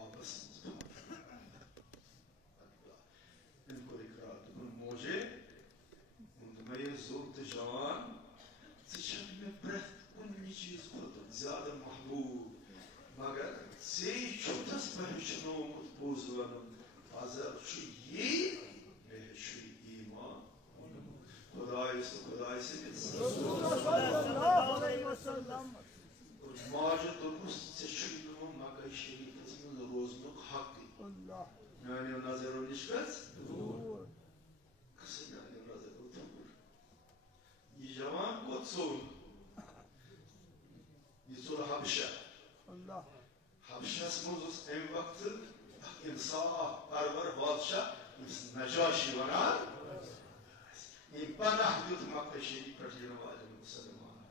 آبسی ان کو اقرار زیادہ محبوب مگر ژے چھُتھس پہچنومُت پوٚز وَنُن اَزر چھُ یی مےٚ ہیٚچھُے ایٖمان خۄدایس تہٕ خۄداے سٕنٛدِس ماجہِ دوٚپُس ژےٚ چھُے نہٕ مکہ شریٖفس منٛز روزنُک حقٕے میٛانیو نظرو نِش گژھ کھسہٕ میٛانیو نظرو دوٗر یہِ جوان کوٚت ژوٚل یہِ ژوٚل حبشہ حبشس منٛز اوس امہِ وقتہٕ اکھ انصاف پرور بادشاہ ییٚمِس نجاشی وَنان ییٚمۍ پناہ دیُت مکہ شریٖف پٮ۪ٹھ یِنہٕ والٮ۪ن مُسلمانن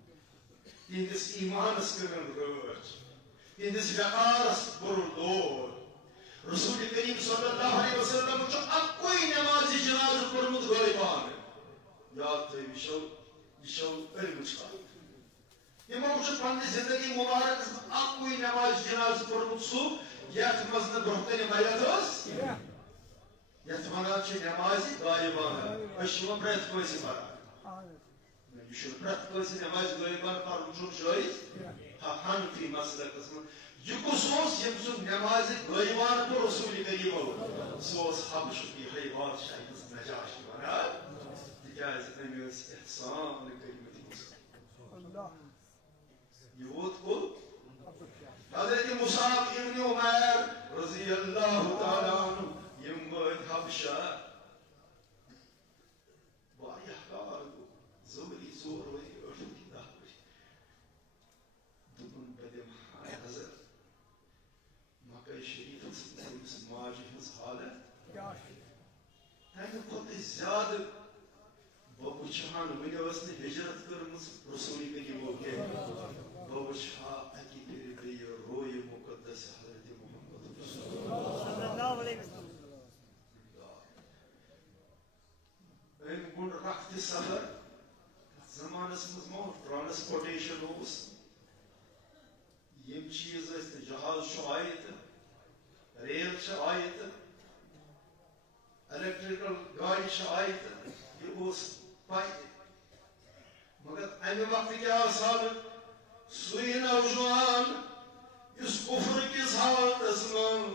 تِہنٛدِس ایٖمانس کٔرٕن رٲچھ تِہنٛدِس وقارس کوٚرُن دور رسول کریم صلی اللہ علیہ وسلم چھُ اکُے نمازِ جنازٕ پوٚرمُت غٲیبانہٕ یاد تھٲیِو یہِ چھو علمٕچ کتھ یِمو چھُ پننہِ زندگی مُبارکس منٛز اکُے نمازِ جنازٕ پوٚرمُت سُہ یتھ منٛز نہٕ برونٛہہ کنہِ میت ٲس یتھ ونان چھِ نمازِ غایبانہٕ أسۍ چھِ یِوان پرٛٮ۪تھ کٲنٛسہِ پران یہِ چھُنہٕ پرٛٮ۪تھ کٲنٛسہِ نمازِ غایبانہٕ پرُن چھُنہٕ جٲیِز حنفی مسلکس منٛز یہِ کُس اوس ییٚمۍ سُنٛد نمازِ غایبانہٕ پوٚر رسول کریٖمو سُہ اوس حبشُک یِہوٚے بادشاہ ییٚمِس نجاشی وَنان تِکیٛازِ أمۍ ٲسۍ احسان کٔرۍمٕتۍ یہ ووت کوٚت حضرت مصعب ابن عمیر رضی اللہ تعالیٰ عنہ یِم وٲتۍ حبشہ واریاہ کال گوٚو 2 ؤری 4 ؤری 8 ؤری 10 ؤری دوٚپُن بہٕ دِمہٕ ہا نظر مکہ شریٖفس منٛز أمِس ماجہِ ہٕنٛز حالت تَمہِ کھۄتہٕ زیادٕ بہٕ وٕچھٕ ہن وٕنہِ ٲس نہٕ ہجرت کٔرمٕژ رسول کریٖمو کینٛہہ بہٕ وٕچھٕ ہا اَکہِ پھِرِ بیٚیہِ رویہِ مُقدس حضرت محمد أمۍ گوٚنٛڈ رفتہِ سفر تتھ زمانس منٛز ما ٹرانسپوٹیشن اوس یِم چیٖز ٲسۍ نہٕ جہاز چھُ آیہِ تہٕ ریل چھِ آیہِ تہٕ الیکٹرکل گاڑِ چھِ آیہِ تہٕ یہِ اوس پاے مگر امہِ وقتہٕ کیٛاہ ٲس حالت سُے نوجوان یُس کُفر کِس حالتس منٛز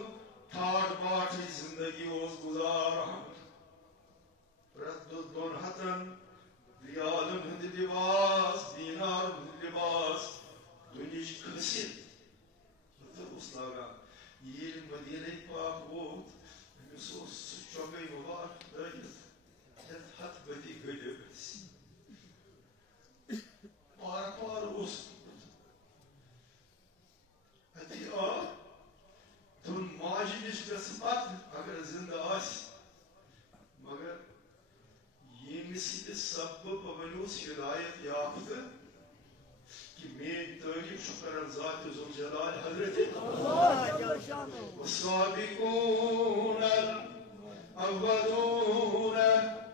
ٹھاٹھ باٹھٕچ زندگی اوس گُزاران پرٛٮ۪تھ دۄہ 200 ریالن ہٕنٛدِ لباس دینارن ہٕنٛدِ لباس دُنہِچ کھٔسِتھ لُطف اوس لاگان ییٚلہِ مدیٖنہ پاک ووت أمِس اوس سُہ چۄگے مُبارک لٲگِتھ یتھ ہتھ ؤتی گٔلِتھ ٲسۍ پارٕ پارٕ اوس اَتی آو دوٚپُن ماجہِ نِش گژھٕ پتہٕ اگر زندٕ آسہِ مگر ییٚمہِ سٕنٛدِ سببہٕ بہٕ بنیوس ہدایت یافتہٕ کہ میٛٲنۍ تعریٖف چھُ کران ذاتِ ذوالجلال حضرت والسابقون الأولون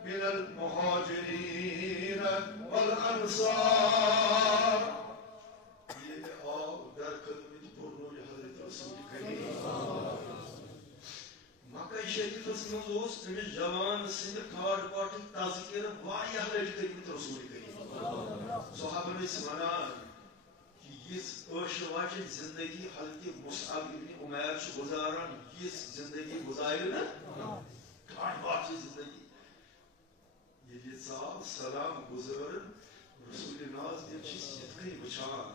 من المهاجرين والأنصار ییٚلہِ آو درخدمٕتۍ پوٚرنوو یہِ حضرت رسول کریم مکہ شریٖفس منٛز اوس أمِس جوان سٕنٛدِ ٹھاٹھ باٹھٕکۍ تذکرٕ واریاہ لٹہِ کٔرمٕتۍ رسول کریم صحابن ٲسۍ وَنان کہ یِژھ ٲشہِ واجٮ۪ن زندگی حضرت مصعب ابن عمیر چھُ گُزاران یِژھ زندگی گُزارِ نہٕ ٹھاٹھ باٹھٕچ زندگی ییٚلہِ یہِ ژاو سلام گُزٲرٕن رسول ناظریٖن چھِس یِتھ کٔنۍ وٕچھان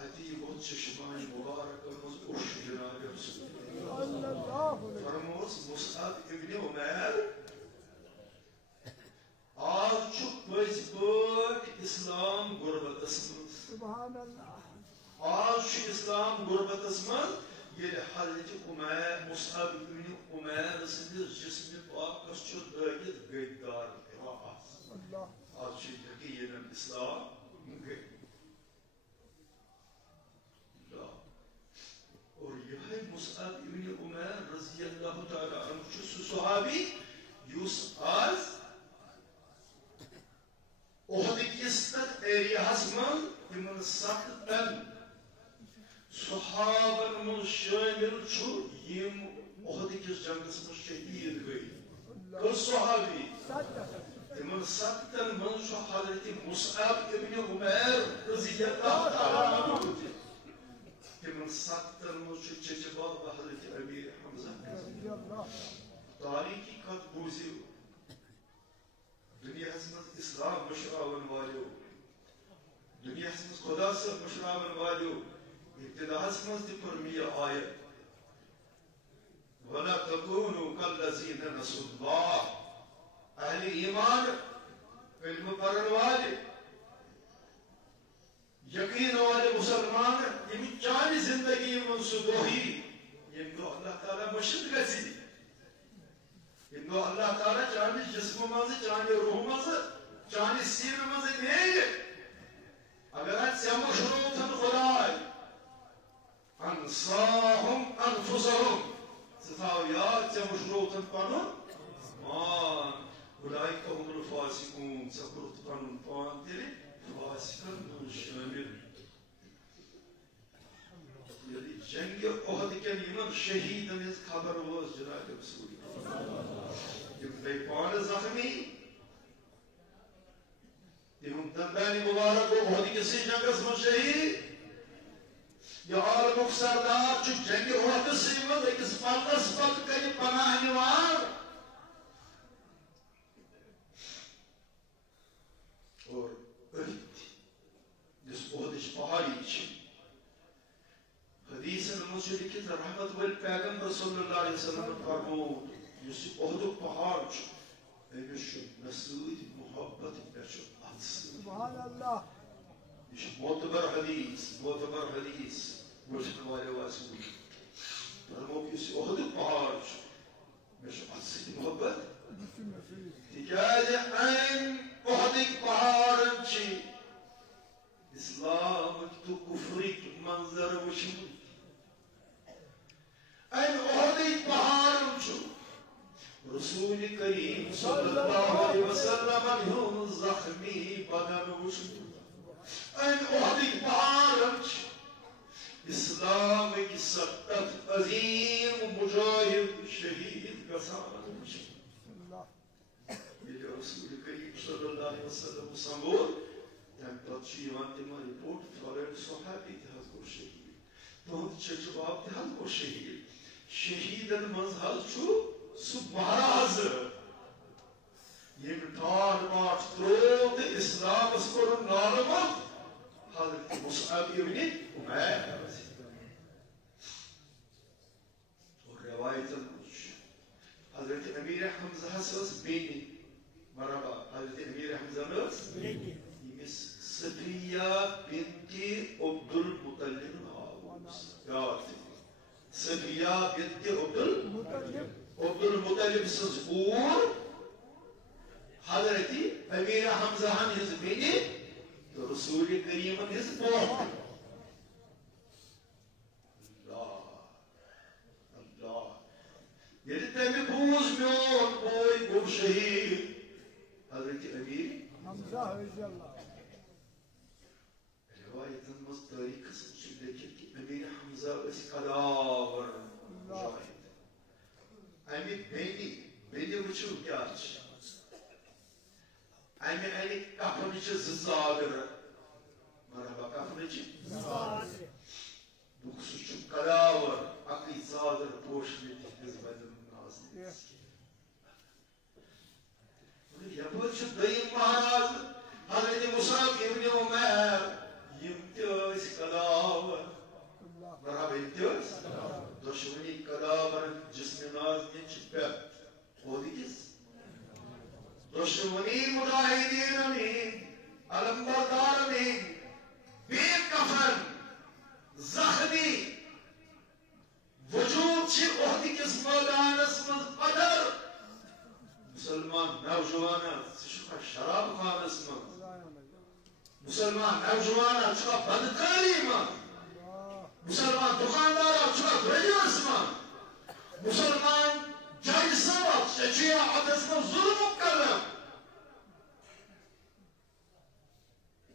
اَتی ووت چشمانہِ مُبارکن منٛز اوٚش جناب رسول فرموس مصعب ابن عمیر آز چھُ پٔزۍ پٲٹھۍ اسلام غُربتس منٛز آز چھُ اسلام غُربتس منٛز ییٚلہِ حضرت مصعب ابن عمیر سٕنٛدِس جسمِ پاکس چھُ لٲگِتھ گٔدۍ دار آز چھُ یقیٖنن اسلام گٔے اور یِہوٚے مصعب ابن عمیر رضی اللہ تعالیٰ عنہ چھُ سُہ صحابی یُس آز اُحد کِس تتھ ایریاہس منٛز تِمن 7 صحابن منٛز شٲمِل چھُ یِم اُحد کِس جنگس منٛز شہیٖد گٔے کٔژ صحابی تِمن 7 منٛز چھُ حضرت مصعب ابن عمیر رضی اللہ تعالیٰ عنہ الله تاریخی خط بوزیو دنیا ہسمت اسلام مشراون والیو دنیا ہسمت خدا صاحب مشراون والیو ابتدا ہسمت دی فرمی آیت وَلَا تَكُونُوا كَالَّذِينَ نَسُوا اللَّهَ اہل ایمان علم پرن والے یقین والے مسلمان یہ چانی زندگی منصوبوہی یہ دو اللہ تعالیٰ مشد گسی یہ دو اللہ تعالیٰ چانی جسم مزے چانی روح مزے چانی سیر مزے نہیں اگر آج سیامو شروعتن خدای انساہم انفسہم ستاو یاد سیامو شروعتن پانو مان اولئک هم الفاسقون سکرت پانن پان تیرے فاسقن شامل یعنی جنگ احد کے یمن شہیدن اس خبر واس جناب رسول یم بے پان زخمی یم دندانی مبارک احد کے سی جنگس من شہید یا عالمک سردار چو جنگ احد سی من ایکس پانس پت کری پناہ نوار اور جس عہدش پہاڑی حدیث المسجد کی رحمت والپیغمبر صلی اللہ علیہ وسلم فرمود جس عہد پہاڑ امش مسعود محبت پچو سبحان الله یہ معتبر حدیث مشکل والے واسود فرمود جس عہد پہاڑ مش محبت تکیاز این احدک پہاڑن چی اسلام تو کفرک منظر وشن این احدک پہاڑن چو رسول کریم صلی اللہ علیہ وسلم انہوں زخمی بدن وشن این احدک پہاڑن چی اسلام کی سطح عظیم مجاہد شہید کسان وشن رسول کریم صلی اللہ علیہ وسلم سمور تم تطشیوان تیمان رپورٹ فارن صحابی تحت کو شہید تہند چچباب تحت کو شہید شہیدن مذہل چھو سبحراز یم ٹار ماٹ ترود اسلام اسکرن نالمت حضرت مصعب ابن عمیر اور روایت حضرت امیر حمزہ حسوس بینی مرحبا حضرت امیر حمزہ نوز یمس صفیہ بنت عبد المطلب یاد صفیہ بنت عبد المطلب سنز اور حضرت امیر حمزہ ہز بینی تو رسول کریم ہز بوت اللہ یعنی تمہیں بوز میون بوئی گو شہید حضرت امیر حمزہ رضی اللہ روایت مز تاریخ سے لیکن کہ امیر حمزہ اس قداور مجاہد امی بینی وچھو کیا امی کفن چھ زادر مرحبا کفن چھ بخصو چھ قداور اکی زادر پوشنی تیز بدن نازنی یپر چھ دیم مہاراز حضرت مصعب ابن عمیر یمتیاز قداور مرحبا یمتیاز دشمنی قداور جسم نازنی چھ پیت خودی کس دشمنی مجاہدین امین علمبردار امین بے کفن زخمی وجود چھ عہدی کس میدان اسمت بدر مسلمان نوجوانا چکا شراب خانس من مسلمان نوجوانا چکا بدکاری من مسلمان دکاندارا چکا بریجرس من مسلمان جائی سبب چچیا عدس من ظلم کرم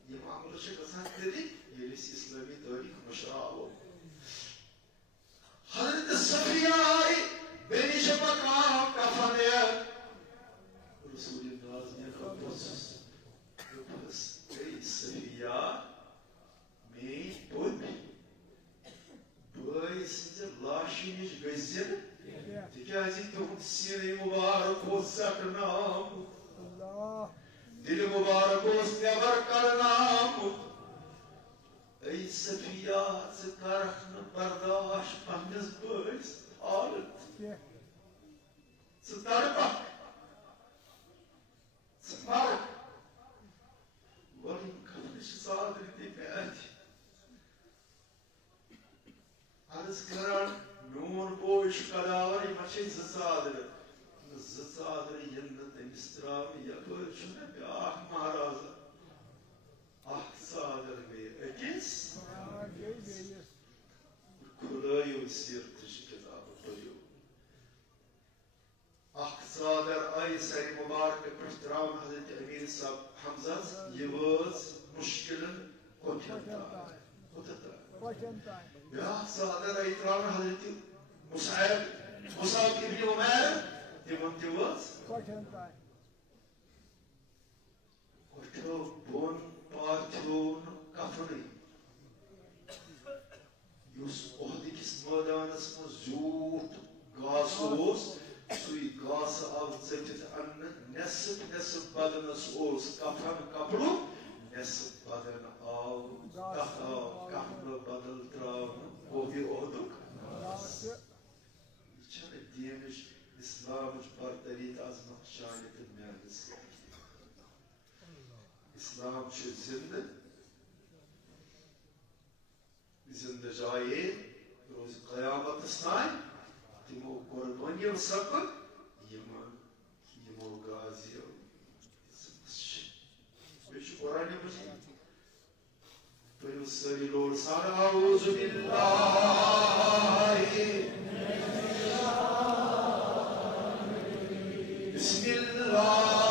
یہ معاملہ شکسان کردی یہ لیس اسلامی تاریخ مشراو حضرت صفیہ آئی بینی شبکان کفنیا رسول الناس نے خبرس ای صفیہ میں بوئی سنجر لاشی نش گزر تکیاز سید صفیہ ذکرخن برداشت پنس بٲیس حالت ژٕ تڑپکھ ژٕ مرکھ گۄڈٕ کھنٕچ ژادرِ دِ مےٚ اَتھِ عرض کران میون بوے چھُ کداوَر یِمن چھے زٕ ژادرِ زٕ ژادرِ یِن نہٕ تٔمِس ترٛاونہِ یپٲرۍ چھُ مےٚ بیٛاکھ مہرازا اکھ ژادر گٔیہِ أکِس کھُلٲیِو سیٖرتٕچ کِتابہٕ پٔرِو اکھ ژادر آیہِ سرِ مُبارکہٕ پٮ۪ٹھ ترٛاونہٕ حضرت امیر صاحب حمزس یہِ وٲژ مُشکِلن کوٹھٮ۪ن تام کوٚتتھ تام بیٛاکھ ژادر آیہِ ترٛاونہٕ حضرت مُصعب ابن عمیر تِمن تہِ وٲژ کوٹھیو بۄن پاتھیو نہٕ کفنٕے یُس عہدٕکِس مٲدانس منٛز زیوٗٹھ گاسہٕ اوس سُے گاسہٕ آو ژٔٹِتھ اننہٕ نٮ۪صف نٮ۪صف بدنس اوس کفن کپرُک نٮ۪صف بدن آو تتھ آو کفنہٕ بدل ترٛاونہٕ کوہِ عہدُک یہِ چھنہٕ دیٖنٕچ اسلامٕچ برتریٖت عظمت شانہِ تہٕ میانہِ سۭتۍ اسلام چھُ زِندٕ جایے روزِ قیامتس تانۍ تِمو قۄربٲنیو سبق یِمو غازیو بیٚیہِ چھُ قرآنِ مجیٖد پٔرِو سٲری لوڑ سان اعوذ باللہ بسم اللہ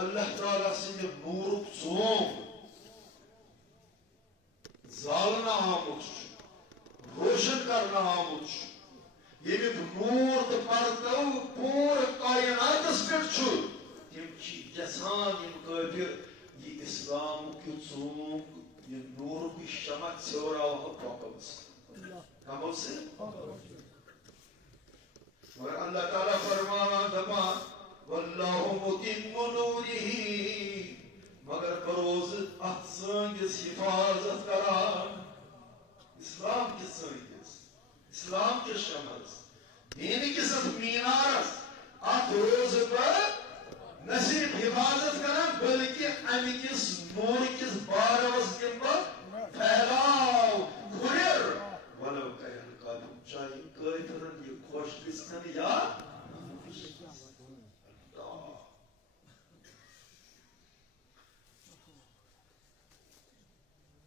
اللہ تعالیٰ سٕنٛدِ نوٗرُک ژوٚم زالنہٕ آمُت چھُ روشن کرنہٕ آمُت چھُ ییٚمیُک نوٗر تہٕ پردو پوٗرٕ کایناتس پٮ۪ٹھ چھُ تِم چھِ یژھان یِم کٲفِر یہِ اِسلامُک یہِ ژوٚم یہِ نوٗرُک یہِ شمع ژھیوراوہکھ پۄکو سۭتۍ کمو سۭتۍ مگر اللہ تعالیٰ فرماوان دپان واللہ متم نورہ مگر بروز اتھ سٲنِس حفاظت کران اسلام کِس سٲنِس اسلام کِس شمعس دین کِس اتھ مینارس اتھ روز بہٕ نہ صرف حفاظت کران بلکہ امہِ کِس نور کِس بارس دِمہٕ بہٕ پھیلاو ہُرٮ۪ر ولو کرن کافر چاہے کٲفرن یہِ خۄش گژھن یا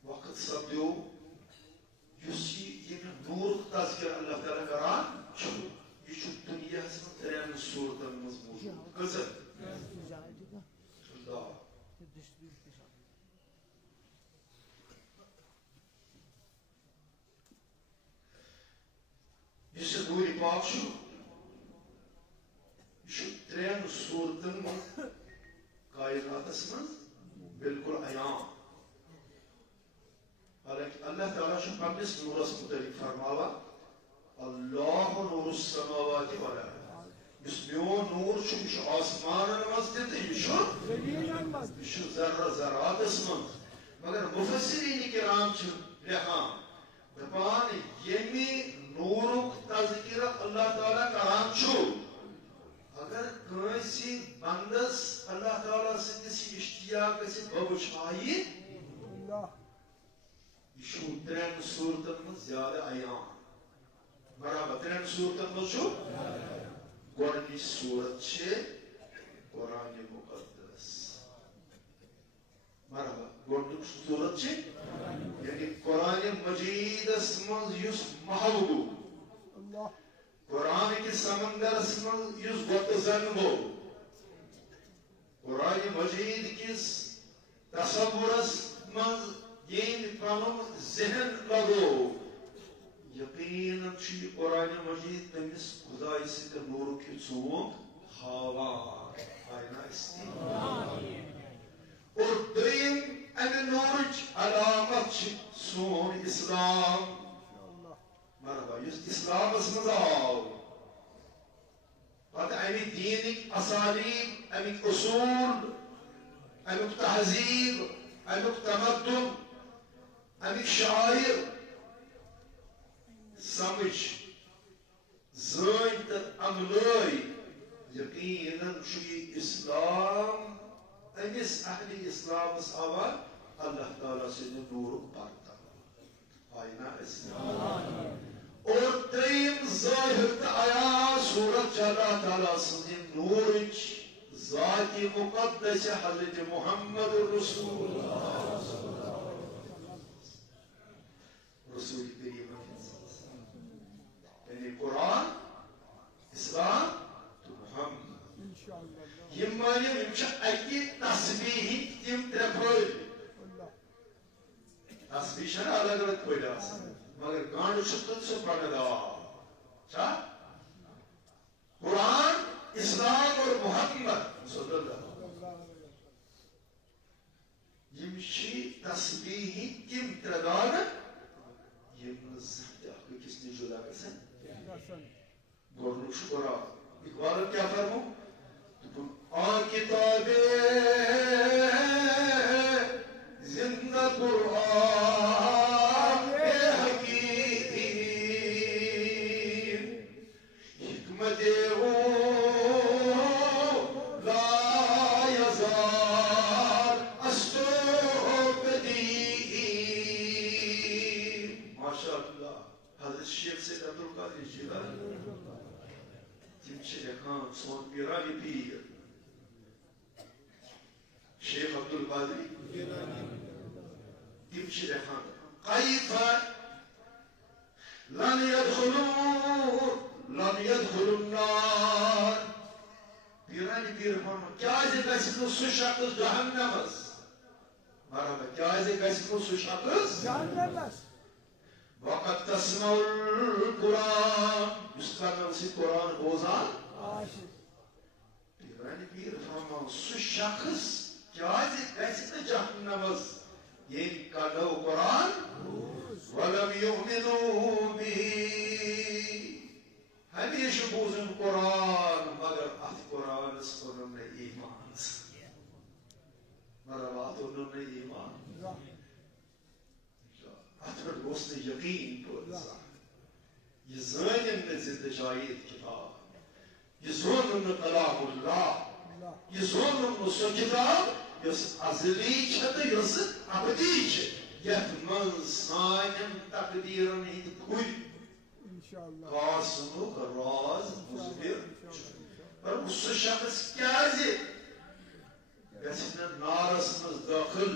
وقت سپدیو یُس ییٚمہِ نوٗرُک تذکر اللہ تعالیٰ کران چھُ یہِ چھُ دُنیاہس منٛز ترٛٮ۪ن صوٗرتن منٛز موٗجوٗد کٔژن اللہ یُس یہِ نوٗرِ پاک چھُ یہِ چھُ ترٛٮ۪ن صوٗرتن منٛز کائناتس منٛز بالکل عیان حالانکہ اللہ تعالیٰ چھُ پننِس نوٗرس متعلق فرماوان اللہ نور السماوات والارض یُس میون نوٗر چھُ یہِ چھُ آسمانن منٛز تہِ تہٕ یہِ چھُ ذرٕ ذراتس منٛز مگر مفسرین کرام چھِ لیکھان دپان ییٚمہِ نوٗرُک تذکرٕ اللہ تعالیٰ کران چھُ اگر کٲنٛسہِ بندس اللہ تعالیٰ سٕنٛدِس اشتیاق گژھِ بہٕ وٕچھایہِ یہِ چھُ ترٛٮ۪ن صوٗرتن منٛز زیادٕ عیان برابر ترٛٮ۪ن صوٗرتن منٛز چھُ گۄڈنِچ صوٗرت چھِ قرآنِ مُقدس مرحبا گۄڈنیُک صورت چھِ یعنی قرآن مجیدس منٛز یُس محو گوٚو اللہ قرآن کِس سمندرس منٛز یُس گۄتہٕ زن گوٚو قرآن مجید کِس تصورس منٛز ییٚمۍ پنُن ذہن لگوو یقیناً چھُ یہِ قرآن مجید تٔمِس خۄداے سٕنٛدِ نوٗرُک یہِ ژوٗنٛگ ہاوان آیہِ نا أسۍ اور دوٚیِم امہِ نوٗرٕچ علامت چھِ سون اسلام مرحبا یُس اسلامس منٛز آو پتہٕ امہِ دیٖنٕکۍ اسالیٖب امیِکۍ اصوٗل امیُک تہذیٖب امیُک تمدُن امیِکۍ شاعر سمجھ زٲنۍ تہٕ عملٲے یقیناً چھُ یہِ اسلام أمِس اہلِ اسلامس ہاوان اللہ تعالیٰ سٕنٛدِ نوٗرُک برتر آیہِ نا أسۍ اور ترٛیٚیِم ظٲہِر تہٕ عیا صوٗرت چھِ اللہ تعالیٰ سٕنٛزِ نوٗرٕچ ذاتِ مُقدسِ حضرت محمد رسول رسول کریم یعنی قرآن اسلام تہٕ محمد انشاءاللہ یِم مٲنِو یِم چھِ اَکہِ تسبیٖحٕکۍ تِم ترٛےٚ پھٔلۍ اللہ تسبیٖح چھَنہ الگ الگ پھٔلۍ آسان مگر گنٛڈ چھُ تہٕ سُہ پَنٕدار چھا قرآن اسلام اور محمد صلی اللہ یِم چھِ تسبیٖحٕکۍ تِم ترٛےٚ دانہٕ یِم نہٕ زانٛہہ تہِ اکھ أکِس نِش جُدا گژھن گۄڈنیُک چھُ قرآن اقبالن کیٛاہ فرموو دوٚپُن آ کِتابے زندہ قرآن اے حکیم حکمت او لا یزال استو قدیم ماشاء اللہ حضرت شیخ سید عبدالقادر جیلانی تم چھِ لیکھان سون پیرانہِ پیٖر شیخ عبدالقادری تم چھِ لیکھان کیف لن يدخل النار پیرانہِ پیٖر فرمان کیٛازِ گژھِ نہٕ سُہ شخص جہنمس مرحبا کیٛازِ گژھِ نہٕ سُہ شخص جہنمس وقت تسمع القرآن یُس کرنہٕ سۭتۍ قرآن بوزان عاشق پیرانہِ پیٖر فرمان سُہ شخص کیٛازِ گژھِ نہٕ جہنمس ییٚمۍ کرنو قرآن ولم يؤمنوا به ہمیشہ بوزُن قرآن مگر اتھ قرآنس اوٚنُم نہٕ ایٖمان مطلب اتھ اوٚنُم نہٕ ایٖمان اتھ پٮ۪ٹھ اوس نہٕ یقیٖن پٲدٕ یہِ زٲنِم نہٕ زِ تہٕ جاوید کِتاب یہِ زونُم نہٕ کلام اللہ یہِ زونُم نہٕ سۄ کِتاب یۄس ازلی چھےٚ تہٕ یۄسہٕ ابدی چھِ یتھ منٛز سانٮ۪ن تقدیٖرن ہٕنٛدۍ کھُرۍ انشاءاللہ کاسنُک راز مُضبِر چھُ پر سُہ شخص کیٛازِ گژھِ نہٕ نارس منٛز دٲخل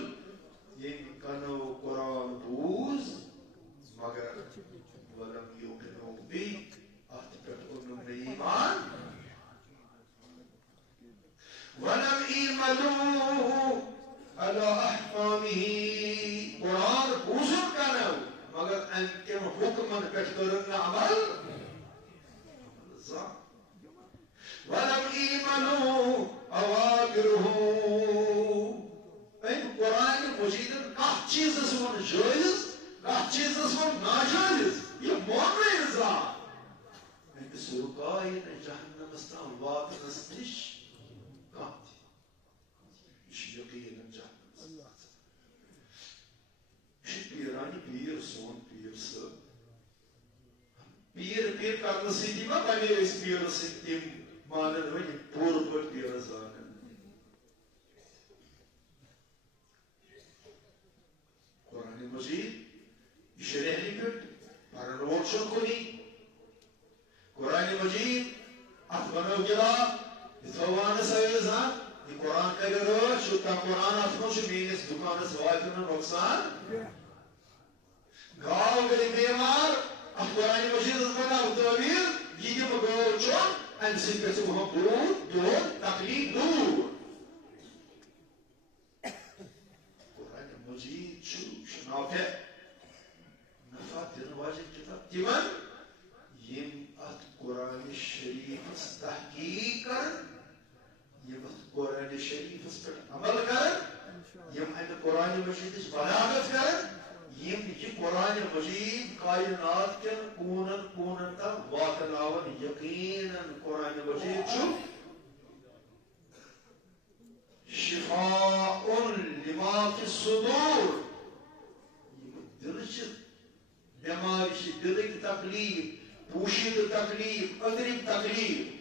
ییٚمۍ کنو قرآن بوٗز مگر ولم یؤمنوا بی اتھ پٮ۪ٹھ اوٚنُم نہٕ ایٖمان ولم ایٖمنوا علی احکامہ قرآن بوٗزُن کنو مگر امہِ کٮ۪ن حُکمن پٮ۪ٹھ کٔرٕن نہٕ عمل زانٛہہ ولم ایٖمنوا اوامرہ أمۍ قرآن مجیدن کتھ چیٖزس ووٚن جٲیز کتھ چیٖزس ووٚن ناجٲیز یہِ مونُے نہٕ زانٛہہ أمِس رُکایہِ نہٕ جہنمس تام واتنس نِش کانٛہہ تہِ یہِ چھُ یقیٖنن جہنمس منٛز یہِ چھُ پیرانہِ پیٖر سون پیٖر صٲب پیٖر پیٖر کرنہٕ سۭتی ما بنے أسۍ پیٖرٕ سۭتۍ تِم مانن وۄنۍ پوٗرٕ پٲٹھۍ پیٖرس زانن قرآن مجید یہ شریحنی پٮ۪ٹھ پرن وول چھُنہٕ کُنی قرآن مجید اتھ بنٲو گِلاف یہِ تھٲو وانس ٲوِس یہ قرآن کرے رچ تا قرآن ات مجھ میس دکانس واتن نقصان گاو گئی بیمار ات قرآن مجید بناو تعویل یہ دم گو چون ام سن گژھِ وہ دود تکلیف دور قرآن مجید شنافع نفع دن واجب کتاب تمن یم ات قرآن شریف تحقیق کر یم ات قرآن شریف پر عمل کر یم ات قرآن مجید بلاغت کر یم یہ قرآن مجید کائنات کے کونن کونن تک واتناون یقینا قرآن مجید چھو شفاء لما فی الصدور دل بیماری دلک تکلیف پوشید تکلیف ادرک تکلیف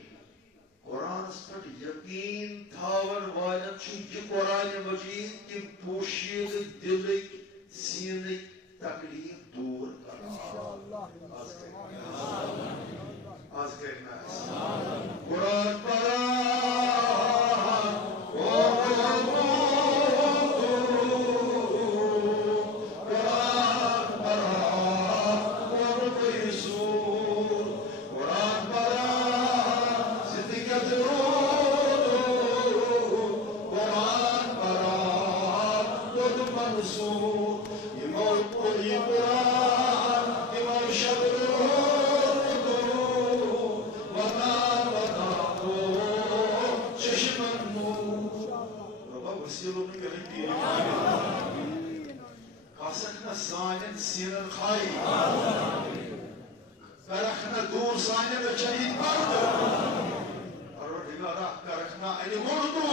قرآن پر یقین تھاون والن چھو یہ قرآن مجید کی پوشید دلک سینک تکلیف دور کرنا آج کہنا ہے قرآن پڑھا سانن سینن خائی کرخنا دور سانن بچنید مرد پروردگارہ کرخنا علی مردو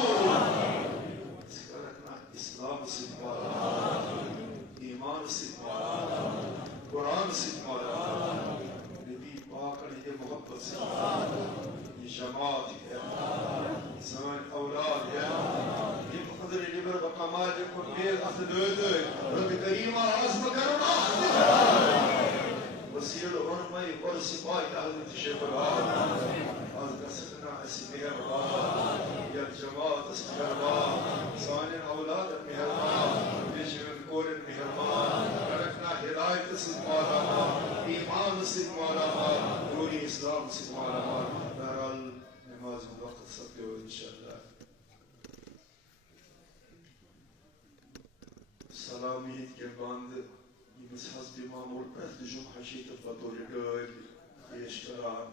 کرخنا اسلام سدمارا ایمان سدمارا قرآن سدمارا نبی پاک علی محبت سدمارا یہ جماعت ہے زمان اولاد ہے یہ بقدر لبر بقمال يكون بيت أخذ دودك رب كريم عزم كرم وسيل ورمي ورسي باي أهل تشكر أذكر سكنا أسمير يا الجماعة تسكر صانع أولاد المهرمان بيجي من كور المهرمان ركنا هداية سدمارا إيمان سدمارا نوري إسلام سدمارا بهرال نماز وقت صدقه إن شاء الله سلاميت کے باند یمس حسب معمول پرت جم حشیت بطور گئر پیش کران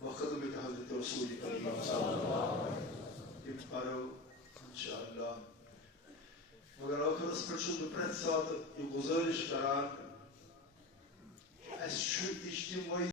بخدمت حضرت رسول کریم صلی اللہ علیہ وسلم پرو انشاءاللہ مگر آخر اس پر شد پرت ساتھ یہ گزارش کران اس شد اجتماعی